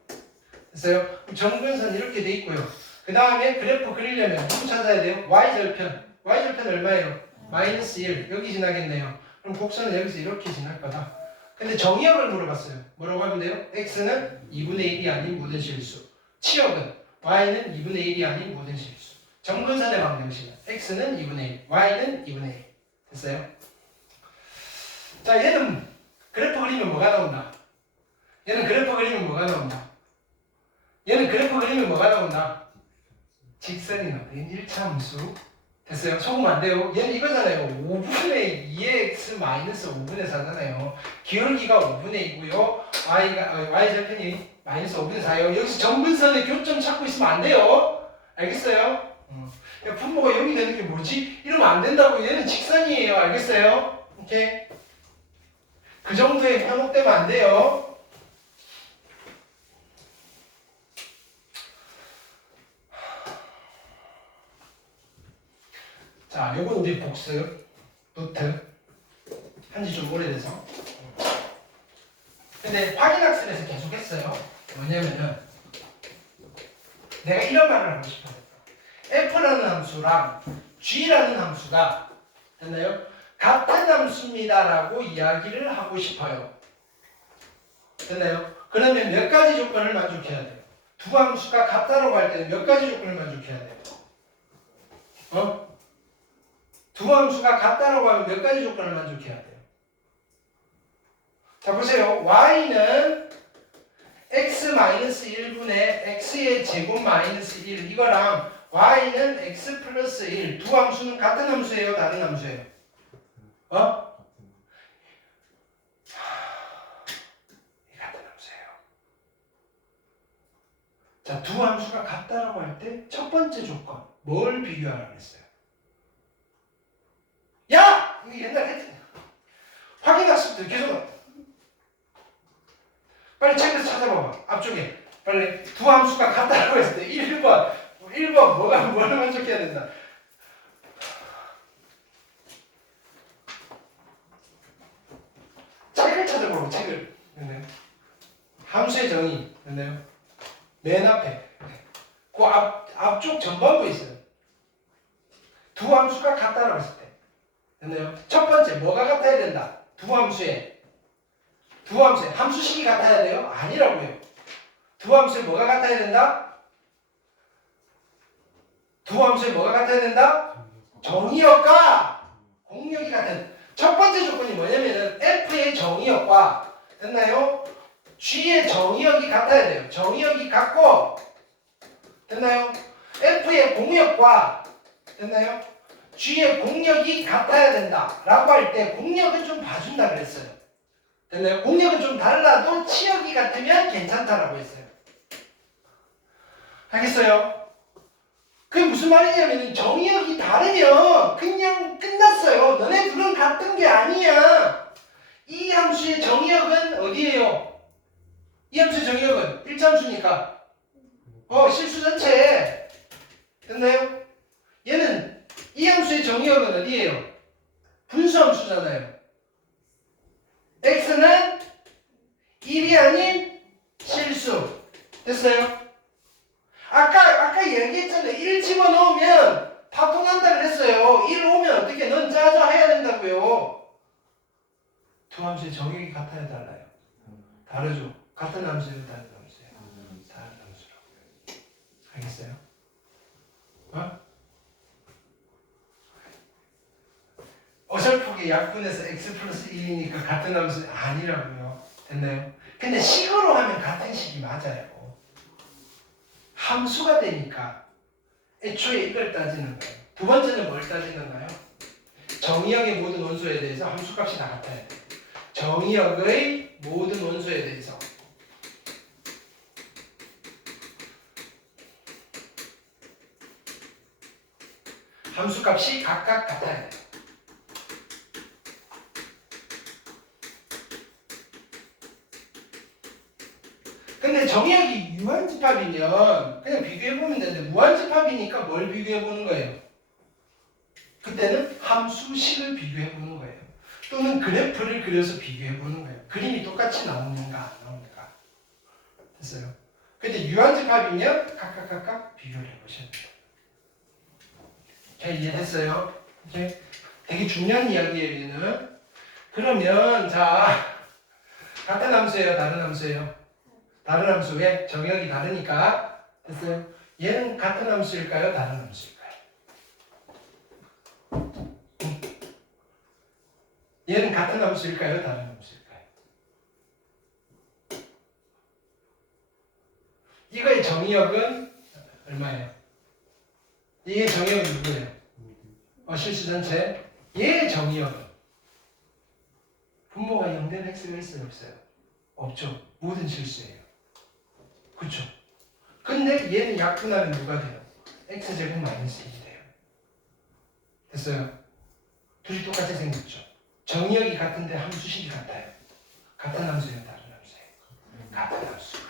됐어요? 그럼 정근선 이렇게 돼 있고요. 그 다음에 그래프 그리려면 누구 찾아야 돼요? y절편. y절편 얼마예요? 마이너스 1. 여기 지나겠네요. 그럼 곡선은 여기서 이렇게 지날 거다. 근데 정의역을 물어봤어요. 뭐라고 하면 돼요? x는 2분의 1이 아닌 모든 실수. 치역은 y는 2분의 1이 아닌 모든 실수. 정근선의 방정식은 x는 2분의 1, y는 2분의 1. 됐어요? 자, 얘는 그래프 그리면 뭐가 나온다? 얘는 그래프 그리면 뭐가 나온다? 얘는 그래프 그리면 뭐가 나온다? 직선이 나온다. 얘는 1차 함수. 됐어요? 속으면 안 돼요. 얘는 이거잖아요. 5분의 2의 x 마이너스 5분의 4잖아요. 기울기가 5분의 2고요. y절편이 마이너스 5분의 4예요. 여기서 정근선의 교점 찾고 있으면 안 돼요. 알겠어요? 야, 분모가 0이 되는 게 뭐지? 이러면 안 된다고. 얘는 직선이에요. 알겠어요? 오케이? 그 정도에 편곡되면 안 돼요. 자, 요건 우리 복습, 노트. 한지 좀 오래돼서. 근데 확인학습에서 계속 했어요. 뭐냐면은, 내가 이런 말을 하고 싶어요. F라는 함수랑 G라는 함수가, 됐나요? 같은 함수입니다라고 이야기를 하고 싶어요. 됐나요? 그러면 몇 가지 조건을 만족해야 돼요? 두 함수가 같다라고 할 때는 몇 가지 조건을 만족해야 돼요? 두 함수가 같다라고 하면 몇 가지 조건을 만족해야 돼요? 자, 보세요. y는 x-1분의 x의 제곱 마이너스 1 이거랑 y는 x 플러스 1 두 함수는 같은 함수예요? 다른 함수예요? 같은 함수예요. 자, 두 함수가 같다라고 할 때 첫 번째 조건 뭘 비교하라고 했어요? 야! 이거 옛날에 했던 마이너스부터 계속 빨리 책에서 찾아봐봐. 앞쪽에 빨리 두 함수가 같다라고 했을 때 1번 뭐를 만족해야 된다. 책을 찾아보고 책을. 됐나요? 함수의 정의. 됐나요? 맨 앞에 그 앞쪽 전반부에 있어요. 두 함수가 같다라고 했을 때. 됐나요? 첫 번째 뭐가 같아야 된다. 두 함수에 함수식이 같아야 돼요? 아니라고요. 두 함수에 뭐가 같아야 된다? 두 함수에 뭐가 같아야 된다? 정의역과 공역이 같은. 첫 번째 조건이 뭐냐면은 F의 정의역과 됐나요? G의 정의역이 같아야 돼요. 정의역이 같고 됐나요? F의 공역과 됐나요? G의 공역이 같아야 된다 라고 할 때 공역은 좀 봐준다 그랬어요. 됐나요? 공역은 좀 달라도 치역이 같으면 괜찮다라고 했어요. 알겠어요? 그게 무슨 말이냐면 정의역이 다르면 그냥 끝났어요. 너네 둘은 같은 게 아니야. 이 함수의 정의역은 어디예요? 이 함수의 정의역은 일차함수니까 실수 전체. 됐나요? 얘는 이 함수의 정의역은 어디예요? 분수함수잖아요. x는 1이 아닌 실수. 됐어요? 아까 얘기했잖아요. 1 집어넣으면 파통한다 그랬어요. 1 오면 어떻게 넌 짜자 해야 된다고요. 두 함수의 정의역이 같아야 달라요. 다르죠? 같은 함수예요, 다른 함수예요? 다른 함수라고요. 알겠어요? 어설프게 약분해서 x 플러스 1이니까 같은 함수 아니라고요. 됐나요? 근데 식으로 하면 같은 식이 맞아요. 함수가 되니까 애초에 이걸 따지는 거예요. 두 번째는 뭘 따지는 거예요? 정의역의 모든 원소에 대해서 함수값이 다 같아야 돼요. 정의역의 모든 원소에 대해서 함수값이 각각 같아야 돼요. 근데 정의역이 유한집합이면 그냥 비교해보면 되는데 무한집합이니까 뭘 비교해보는 거예요? 그때는 함수식을 비교해보는 거예요. 또는 그래프를 그려서 비교해보는 거예요. 그림이 똑같이 나오는가 안 나오는가. 됐어요? 근데 유한집합이면 각각 비교를 해보셔야 돼요. 잘 이해됐어요? 이제 되게 중요한 이야기예요, 얘는. 그러면 자 같은 함수예요, 다른 함수예요? 다른 함수. 왜? 정의역이 다르니까. 됐어요? 얘는 같은 함수일까요? 다른 함수일까요? 얘는 같은 함수일까요? 다른 함수일까요? 이거의 정의역은 얼마예요? 이게 정의역은 누구예요? 실수 전체. 얘의 정의역은 분모가 0된 x가 있어요? 없어요? 없죠. 모든 실수예요. 그렇죠? 근데 얘는 약분하면 누가 돼요? x제곱 마이너스 1이 돼요. 됐어요? 둘이 똑같이 생겼죠? 정의역이 같은데 함수식이 같아요. 같은 함수예요? 다른 함수예요? 같은 함수가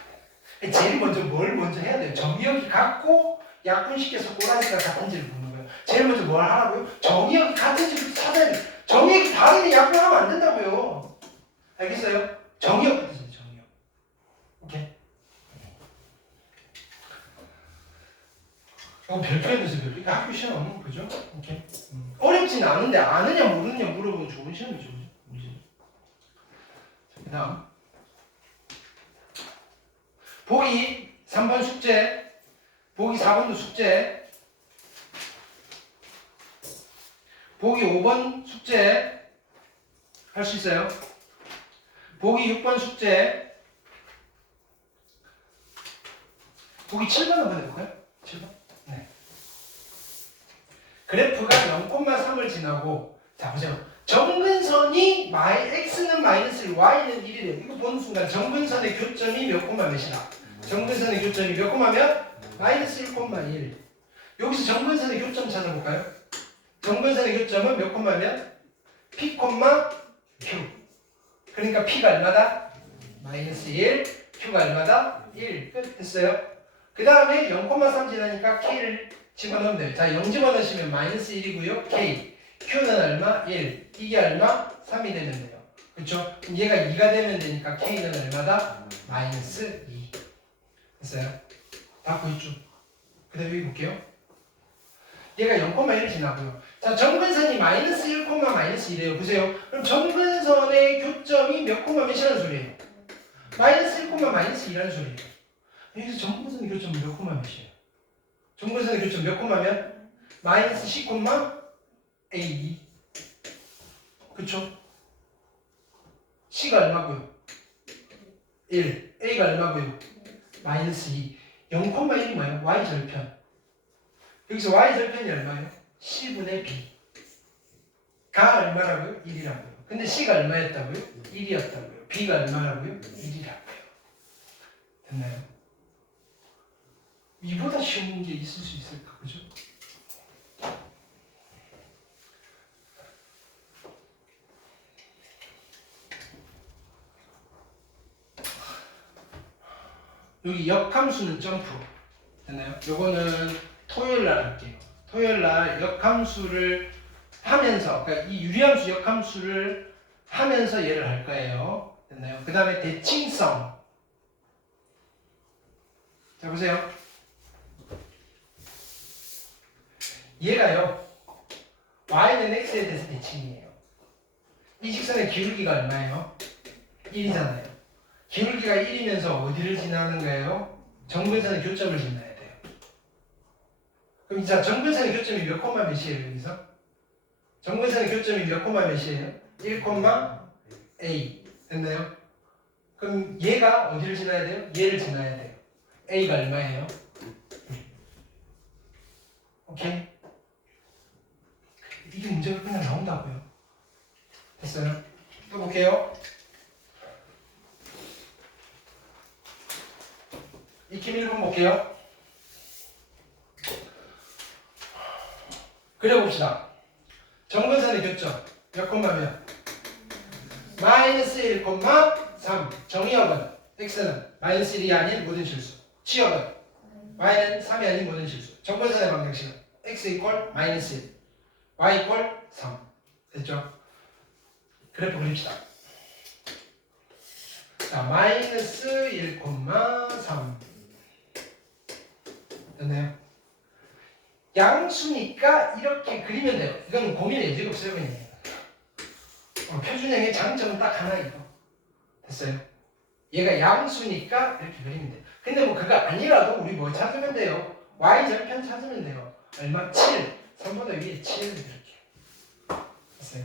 돼요. 제일 먼저 뭘 먼저 해야 돼요? 정의역이 같고 약분식에서 꼬라지가 같은지를 보는 거예요. 제일 먼저 뭘 하라고요? 정의역이 같은지를 찾아야 돼요. 정의역이 다르면 약분하면 안 된다고요. 알겠어요? 정의역부터 해요. 정의역. 오케이? 이거 별표에서 별표. 이거 학교 시험 그죠? 오케이. 어렵진 않은데 아느냐 모르느냐 물어보면 좋은 시험이죠. 문제. 그다음 보기 3번 숙제, 보기 4번도 숙제, 보기 5번 숙제 할 수 있어요. 보기 6번 숙제, 보기 7번 한번 해볼까요? 7번. 네. 그래프가 0,3을 지나고 자 보세요. 정근선이 x는 마이너스 1, y는 1이래요. 이거 보는 순간 정근선의 교점이 몇 콤마 몇이다? 정근선의 교점이 몇 콤마면? 마이너스 1,1. 여기서 정근선의 교점 찾아볼까요? 정근선의 교점은 몇 콤마면? p, q. 그러니까 P가 얼마다? 마이너스 1, Q가 얼마다? 1. 끝. 됐어요. 그 다음에 0,3 지나니까 K를 집어넣으면 돼요. 자, 0 집어넣으시면 마이너스 1이고요. K. Q는 얼마? 1. 이게 얼마? 3이 되면 돼요. 그쵸? 그럼 얘가 2가 되면 되니까 K는 얼마다? 마이너스 2. 됐어요? 다 보이죠? 그 다음에 여기 볼게요. 얘가 0,1 지나고요. 자, 점근선이 마이너스 1, 마이너스 1이에요. 보세요. 그럼 점근선의 교점이 몇 콤마 몇이라는 소리예요? 마이너스 1, 마이너스 2라는 소리예요. 여기서 점근선의 교점은 몇 콤마 몇이에요? 점근선의 교점 몇 콤마면? 마이너스 10, A. 그쵸? C가 얼마고요? 1. A가 얼마고요? 마이너스 2. 0,1이 뭐예요? Y절편. 여기서 Y절편이 얼마예요? C분의 B가 얼마라고요? 1이라고요. 근데 C가 얼마였다고요? 1이었다고요. B가 얼마라고요? 1이라고요. 됐나요? 이보다 쉬운 게 있을 수 있을까? 그죠? 여기 역함수는 점프. 됐나요? 요거는 토요일 날 할게요. 토요일 날 역함수를 하면서, 그러니까 이 유리함수 역함수를 하면서 얘를 할 거예요. 됐나요? 그 다음에 대칭성. 자, 보세요. 얘가요, y는 x에 대해서 대칭이에요. 이 직선의 기울기가 얼마예요? 1이잖아요. 기울기가 1이면서 어디를 지나는 거예요? 정근선의 교점을 지나야 돼요. 그럼 자, 정근선의 교점이 몇 콤마 몇이에요, 여기서? 정근선의 교점이 몇 콤마 몇이에요? 1, A. 됐나요? 그럼 얘가 어디를 지나야 돼요? 얘를 지나야 돼요. A가 얼마예요? 오케이? 이게 문제가 그냥 나온다고요. 됐어요? 또 볼게요. 익힘 1번 볼게요. 그려봅시다. 정근선의 교점 몇 콤마면? 마이너스 1, 3. 정의역은 x는 마이너스 1이 아닌 모든 실수. 치역은 y는 3이 아닌 모든 실수. 정근선의 방정식은 x 이퀄 마이너스 1, y 이퀄 3. 됐죠? 그래프 그립시다. 자, 마이너스 1, 3. 됐나요? 양수니까 이렇게 그리면 돼요. 이건 고민의 여지가 없어요, 그냥. 표준형의 장점은 딱 하나 이거. 됐어요? 얘가 양수니까 이렇게 그리면 돼요. 근데 뭐 그거 아니라도 우리 뭐 찾으면 돼요? y절편 찾으면 돼요. 얼마? 7. 3보다 위에 7 이렇게. 됐어요?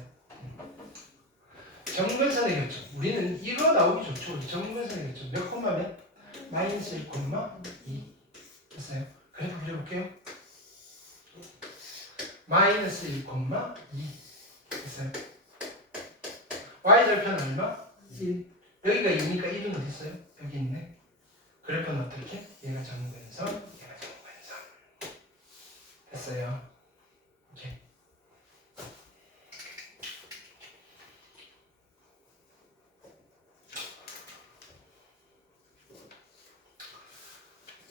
정근선의 교점. 우리는 이거 나오기 좋죠. 우리 정근선의 교점. 몇 콤마면? 마이너스 1, 2. 됐어요? 그래프 그려볼게요. 마이너스 1, 2. 됐어요? y절편 얼마? 1. 여기가 2니까 1은 어디 있어요? 여기 있네. 그래프는 어떻게? 얘가 정근선, 얘가 정근선. 됐어요? 오케이.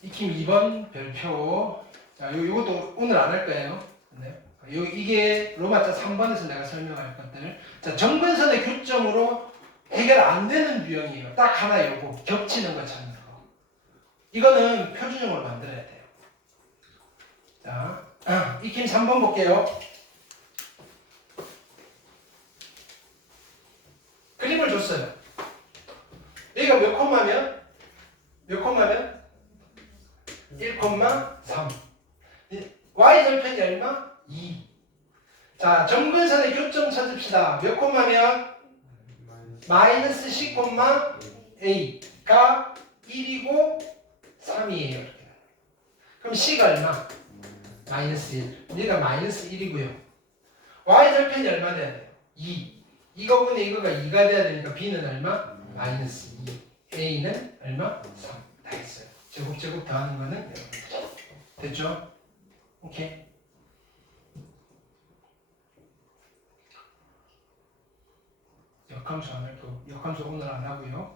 익힘 2번 별표. 자, 요것도 오늘 안 할 거예요. 네. 이게 로마자 3번에서 내가 설명할 것들. 자, 정근선의 교점으로 해결 안 되는 유형이에요. 딱 하나 요거. 겹치는 거 찾는 거. 이거는 표준형으로 만들어야 돼요. 자, 익힘 3번 볼게요. 그림을 줬어요. 여기가 몇 콤마면? 몇 콤마면? 1, 3. y절편이 얼마? 2. 자, 정근선의 교점 찾읍시다. 몇 콤마면? 마이너스 10, A가 1이고 3이에요. 그럼 C가 얼마? 마이너스 1. 얘가 마이너스 1이고요. y절편이 얼마 돼야 돼요? 2. 이거분의 이거가 2가 돼야 되니까 B는 얼마? 마이너스 2. A는 얼마? 3. 다 했어요. 제곱 더하는 거는 여러분들. 됐죠? 오케이. 역함수 안 할 거. 역함수 오늘 안 하고요.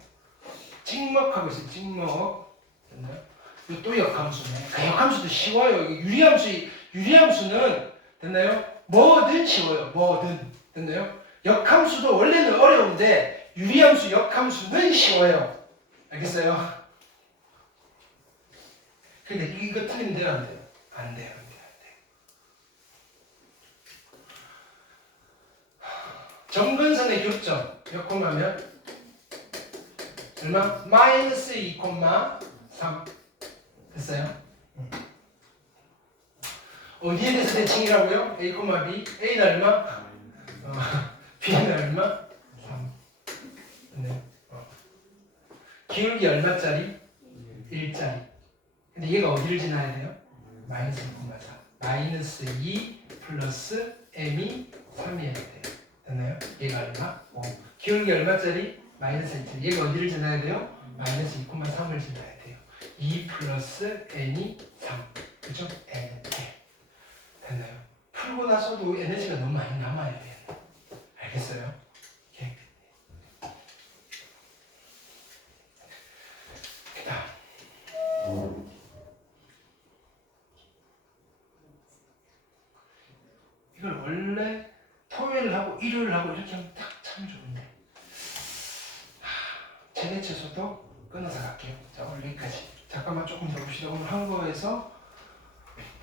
찍먹하고 있어요. 찍먹. 됐나요? 이거 또 역함수네. 그 역함수도 쉬워요. 유리함수는 됐나요? 뭐든 쉬워요. 뭐든. 됐나요? 역함수도 원래는 어려운데 유리함수, 역함수는 쉬워요. 알겠어요? 근데 이거 틀리면 돼요, 안 돼요? 안 돼요, 안 돼요, 안 돼요. 점근선의 교점 몇 콤마면? 얼마? 마이너스 2,3 됐어요? 어디에 대해서 대칭이라고요? A, B. A는 얼마? B는 얼마? 3. 네. 기울기 얼마짜리? 1짜리. 근데 얘가 어디를 지나야 돼요? 마이너스 2,4. 마이너스 2 플러스 m이 3이어야 돼요. 됐나요? 얘가 얼마? 5. 기울기 얼마짜리? 마이너스 2짜리. 얘가 어디를 지나야 돼요? 마이너스 2,3을 지나야 돼요. 2 플러스 n이 3. 그죠? n. 됐나요? 풀고 나서도 에너지가 너무 많이 남아요. 얘는. 알겠어요? 오케이. 그 다음. 이걸 원래 토요일 하고 일요일 하고 이렇게 하면 딱 참 좋은데. 최대치에서도 끊어서 갈게요. 자, 오늘 여기까지. 잠깐만 조금 더 봅시다. 오늘 한국어에서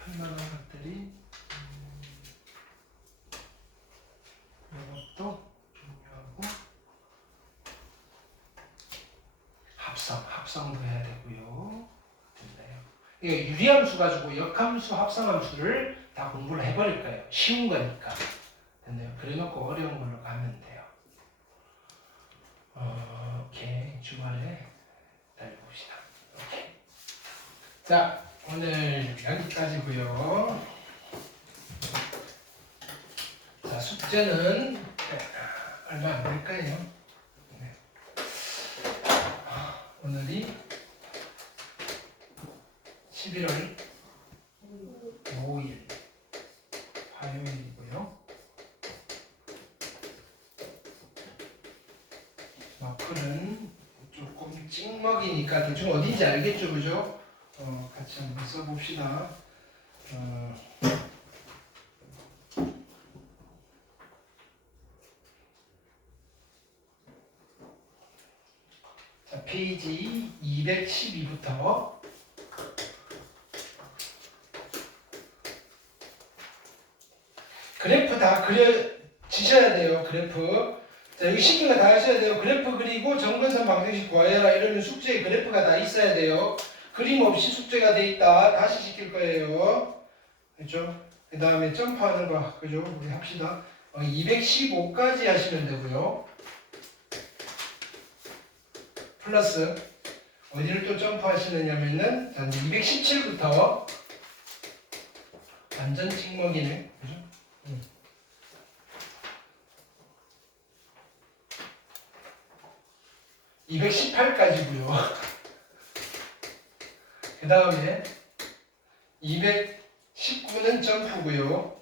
풀만한 것들이 이것도 중요하고 합성도 해야 되고요. 됐나요? 이거 유리함수 가지고 역함수, 합성함수를 다 공부를 해버릴 거예요. 쉬운 거니까. 됐나요? 그래놓고 어려운 걸로 가면 돼요. 오케이. 주말에 달려봅시다. 오케이. 자, 오늘 여기까지고요. 자, 숙제는 얼마 안 될 거예요. 네. 오늘이 11월 5일 화요일이고요. 마크는 조금 찍먹이니까 대충 어딘지 알겠죠, 그죠? 같이 한번 써봅시다. 자, 페이지 212부터 그래프 다 그려지셔야 돼요. 그래프. 자, 여기 시킨 거 다 하셔야 돼요. 그래프 그리고 정근선 방정식 구하여라 이러는 숙제에 그래프가 다 있어야 돼요. 그림 없이 숙제가 돼 있다. 다시 시킬 거예요. 그렇죠? 그 다음에 점프하는 거, 그죠? 우리 합시다. 215까지 하시면 되고요. 플러스 어디를 또 점프하시느냐면은 자, 이제 217부터 완전 찍먹이네. 그죠? 218까지고요. 그 다음에 219는 점프고요.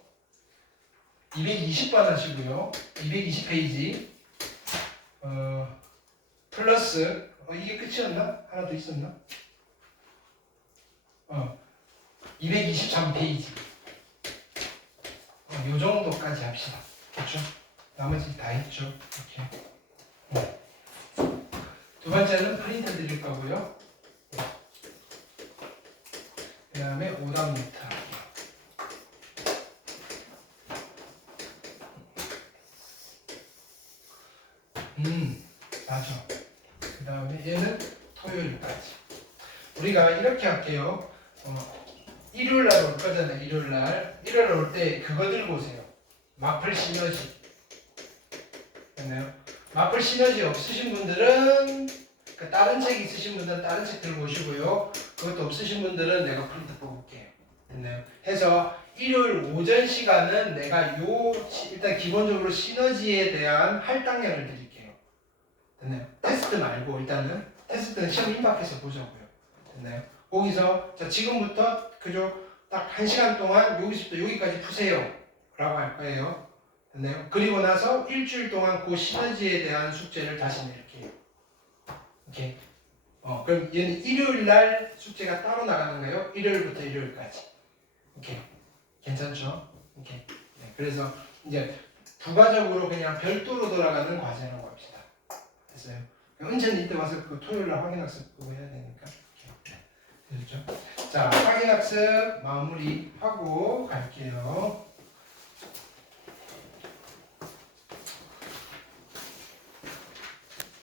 220번 하시고요. 220페이지 플러스 이게 끝이었나? 하나 더 있었나? 223페이지 요 정도까지 합시다. 그렇죠? 나머지 다 했죠. 이렇게. 두 번째는 프린트 드릴 거고요. 그 다음에 오답 노트 할게요. 맞아. 그 다음에 얘는 토요일까지. 우리가 이렇게 할게요. 일요일날 올 거잖아요. 일요일날 올 때 그거 들고 오세요. 마플 시너지. 됐나요? 마플 시너지 없으신 분들은 다른 책 있으신 분들은 다른 책 들고 오시고요. 그것도 없으신 분들은 내가 프린트 뽑을게요. 됐나요? 해서 일요일 오전 시간은 내가 일단 기본적으로 시너지에 대한 할당량을 드릴게요. 됐나요? 테스트 말고 일단은 테스트는 시험 임박해서 보자고요. 됐나요? 거기서 자 지금부터 그죠? 딱 1시간 동안 여기서부터 여기까지 푸세요. 라고 할 거예요. 됐나요? 그리고 나서 일주일 동안 그 시너지에 대한 숙제를 다시 낼게요. 오케이. 그럼 얘는 일요일 날 숙제가 따로 나가는 거예요. 일요일부터 일요일까지. 오케이. 괜찮죠? 오케이. 네, 그래서 이제 부가적으로 그냥 별도로 돌아가는 과제라고 합시다. 됐어요? 은찬이 이때 와서 그 토요일 날 확인학습 그거 해야 되니까. 오케이. 됐죠? 자, 확인학습 마무리하고 갈게요.